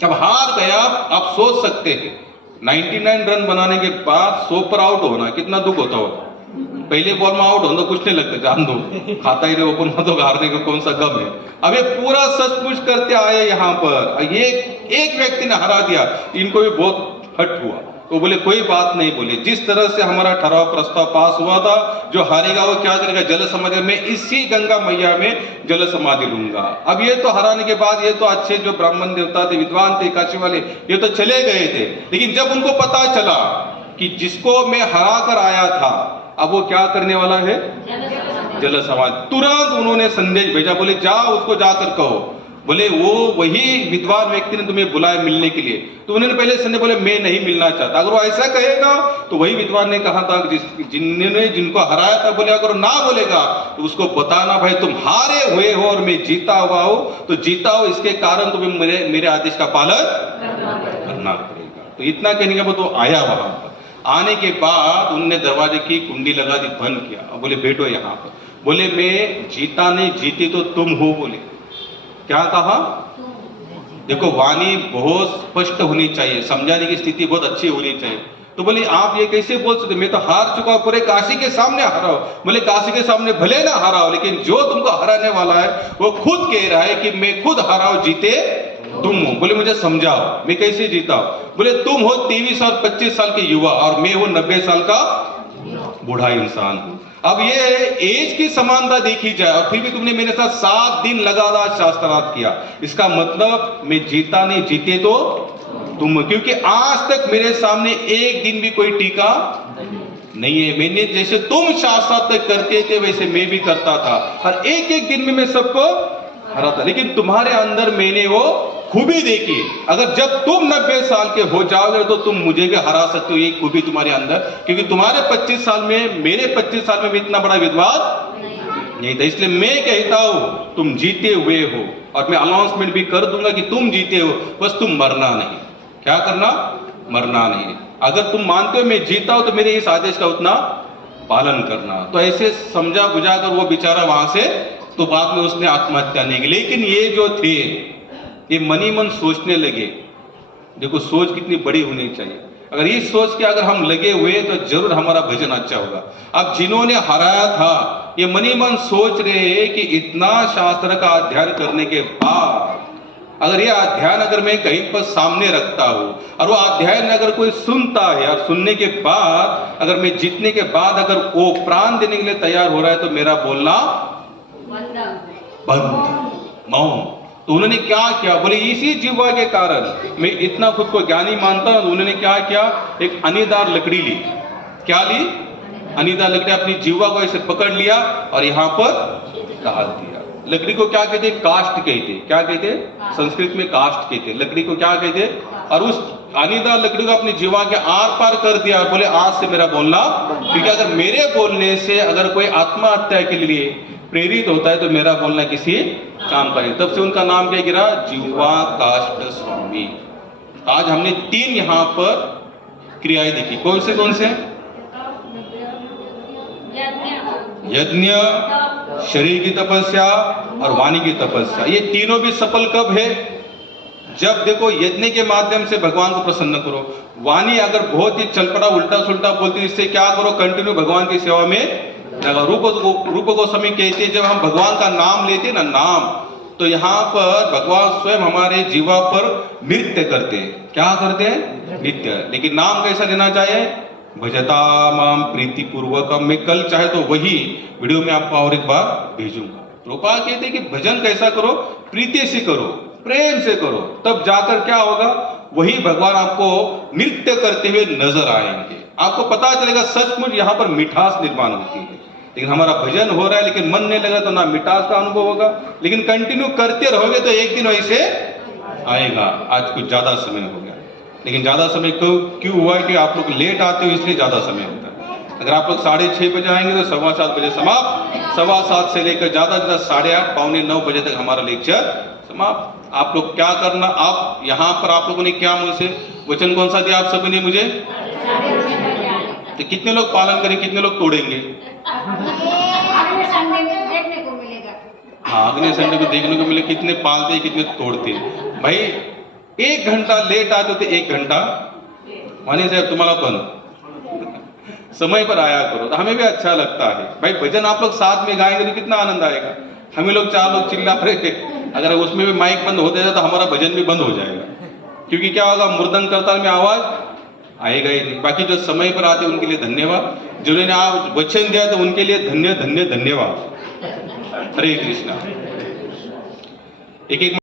जब हार गया, आप सोच सकते हैं 99 रन बनाने के बाद 100 पर आउट होना कितना दुख होता होगा। पहले बॉल में आउट होना कुछ नहीं लगता, जान दो खाता ही नहीं, ओपन में तो हारने का कौन सा गम है। अब ये पूरा सचमुच करते आए यहाँ पर, ये एक व्यक्ति ने हरा दिया, इनको भी बहुत हट हुआ। तो बोले कोई बात नहीं, बोले जिस तरह से हमारा ठहराव प्रस्ताव पास हुआ था, जो हारेगा वो क्या करेगा, जल समाधि, मैं इसी गंगा मैया में जल समाधि लूंगा। अब ये तो हराने के बाद ये तो अच्छे जो ब्राह्मण देवता थे, विद्वान थे, काशी वाले, ये तो चले गए थे। लेकिन जब उनको पता चला कि जिसको मैं हरा कर आया था, अब वो क्या करने वाला है, जल समाधि, तुरंत उन्होंने संदेश भेजा, बोले जाओ उसको जाकर कहो, बोले वो वही विद्वान व्यक्ति ने तुम्हें बुलाया मिलने के लिए। तो उन्होंने पहले संदेश बोले मैं नहीं मिलना चाहता। अगर वो ऐसा कहेगा तो वही विद्वान ने कहा था जिन्होंने जिनको हराया था, बोले अगर ना बोलेगा तो उसको बताना भाई तुम हारे हुए हो और मैं जीता हुआ हो, तो जीता हो इसके कारण तुम्हें मेरे आदेश का पालन करना पड़ेगा। तो इतना कहने के बाद वो आया। वहां पर आने के बाद उनने दरवाजे की कुंडी लगा दी, बंद किया और बोले बैठो यहाँ पर। बोले मैं जीता नहीं, जीती तो तुम हो। बोले क्या कहा, देखो वाणी बहुत स्पष्ट होनी चाहिए, समझाने की स्थिति बहुत अच्छी होनी चाहिए। तो बोले आप ये कैसे बोल सकते, मैं तो हार चुका, पूरे काशी के सामने हारा हूं। बोले काशी के सामने भले ना हारा हो, लेकिन जो तुमको हराने वाला है वो खुद कह रहा है कि मैं खुद हारा हूं, जीते तुम हो। बोले मुझे समझाओ मैं कैसे जीता हूं। बोले तुम हो 23 और 25 साल के युवा और मैं हूं 90 साल का बूढ़ा इंसान हूं। अब ये एज की समानता देखी जाए और फिर भी तुमने मेरे साथ 7 दिन लगातार शास्त्रार्थ किया, इसका मतलब मैं जीता नहीं, जीते तो तुम, क्योंकि आज तक मेरे सामने एक दिन भी कोई टीका नहीं है। मैंने जैसे तुम शास्त्रार्थ करते थे वैसे मैं भी करता था, और एक एक दिन में मैं सबको हरा था। लेकिन तुम्हारे अंदर मैंने वो खूबी देखी, अगर जब तुम 90 साल के हो जाओगे तो तुम मुझे भी हरा सकते हो, ये खूबी तुम्हारे अंदर, क्योंकि तुम्हारे 25 साल में, मेरे 25 साल में भी इतना बड़ा विद्वान नहीं था। इसलिए मैं कहता हूं तुम जीते हुए हो, और मैं अनाउंसमेंट भी कर दूंगा कि तुम जीते हो, बस तुम मरना नहीं। क्या करना, मरना नहीं। अगर तुम मानते हो मैं जीता हूं तो मेरे इस आदेश का उतना पालन करना। तो ऐसे समझा बुझा कर वो बेचारा वहां से, तो बाद में उसने आत्महत्या नहीं की। लेकिन ये जो थे ये मनी मन सोचने लगे, देखो सोच कितनी बड़ी होनी चाहिए। अगर ये सोच के अगर हम लगे हुए तो जरूर हमारा भजन अच्छा होगा। अब जिन्होंने हराया था ये मनी मन सोच रहे हैं कि इतना शास्त्र का अध्ययन करने के बाद अगर ये अध्ययन अगर मैं कहीं पर सामने रखता हूं और वो अध्ययन अगर कोई सुनता है और सुनने के बाद अगर मैं जीतने के बाद अगर वो प्राण देने के लिए तैयार हो रहा है तो मेरा बोलना बंद, मौन। तो उन्होंने क्या किया, बोले इसी जीवा के कारण मैं इतना खुद को ज्ञानी मानता हूं। उन्होंने क्या किया, एक अनीदार लकड़ी ली। क्या ली, अनीदार लकड़ी, अपनी जीवा को ऐसे पकड़ लिया और यहां पर डाल दिया। लकड़ी को क्या कहते, काष्ठ कहते। क्या कहते, संस्कृत में काष्ठ कहते। लकड़ी को क्या कहते, और उस अनीदार लकड़ी को अपनी जीवा के आर पार कर दिया और बोले आज से मेरा बोलना, क्योंकि अगर मेरे बोलने से अगर कोई आत्महत्या के लिए प्रेरित होता है तो मेरा बोलना किसी काम का नहीं। तब से उनका नाम क्या गिरा, जीवा काष्ठ स्वामी। आज हमने 3 यहां पर क्रियाएं देखी। कौन से कौन से, यज्ञ, शरीर की तपस्या और वाणी की तपस्या। ये तीनों भी सफल कब है, जब देखो यज्ञ के माध्यम से भगवान को प्रसन्न करो। वाणी अगर बहुत ही चलपड़ा उल्टा सुल्टा बोलती है, इससे क्या करो, कंटिन्यू भगवान की सेवा में। रूप गोस्वामी कहते हैं जब हम भगवान का नाम लेते हैं ना, नाम, तो यहाँ पर भगवान स्वयं हमारे जीवा पर नृत्य करते हैं। क्या करते हैं, नृत्य। लेकिन नाम कैसा लेना चाहिए, भजता माम प्रीति पूर्वकम। मैं कल चाहे तो वही वीडियो में आपको और एक बार भेजूंगा। रूपा कहते हैं कि भजन कैसा करो, प्रीति से करो, प्रेम से करो, तब जाकर क्या होगा, वही भगवान आपको नृत्य करते हुए नजर आएंगे। आपको पता चलेगा सचमुच यहाँ पर मिठास निर्माण होती है। लेकिन हमारा भजन हो रहा है लेकिन मन नहीं लगा तो ना मिठास का अनुभव होगा। लेकिन कंटिन्यू करते रहोगे तो एक दिन वैसे आएगा। आज कुछ ज्यादा समय हो गया, लेकिन ज्यादा समय क्यों हुआ है कि आप लोग लेट आते हो इसलिए ज्यादा समय होता है। अगर आप लोग 6:30 बजे आएंगे तो 7:15 बजे समाप्त, 7:15 से लेकर ज्यादा 8:30 पौने 9 बजे तक हमारा लेक्चर समाप्त। आप लोग क्या करना, आप यहाँ पर आप लोगों ने क्या मुझसे वचन कौन सा दिया आप सभी ने मुझे? तो कितने लोग पालन करेंगे, कितने लोग तोड़ेंगे? अगले संडे में देखने को मिलेगा। हाँ, अगले संडे को देखने को मिले कितने पालते हैं, कितने तोड़ते हैं। भाई 1 घंटा लेट आते थे, 1 घंटा मानी साहब तुम्हारा कौन समय पर आया करो, तो हमें भी अच्छा लगता है। भाई भजन आप लोग साथ में गाएंगे तो कितना आनंद आएगा। हमें लोग 4 लोग चिल्ला रहे थे, अगर उसमें भी माइक बंद हो जाए तो हमारा भजन भी बंद हो जाएगा, क्योंकि क्या होगा, मृदंग करताल में आवाज आएगा ही नहीं। बाकी जो समय पर आते उनके लिए धन्यवाद, जिन्होंने आप वचन दिया तो उनके लिए धन्यवाद। हरे कृष्णा। एक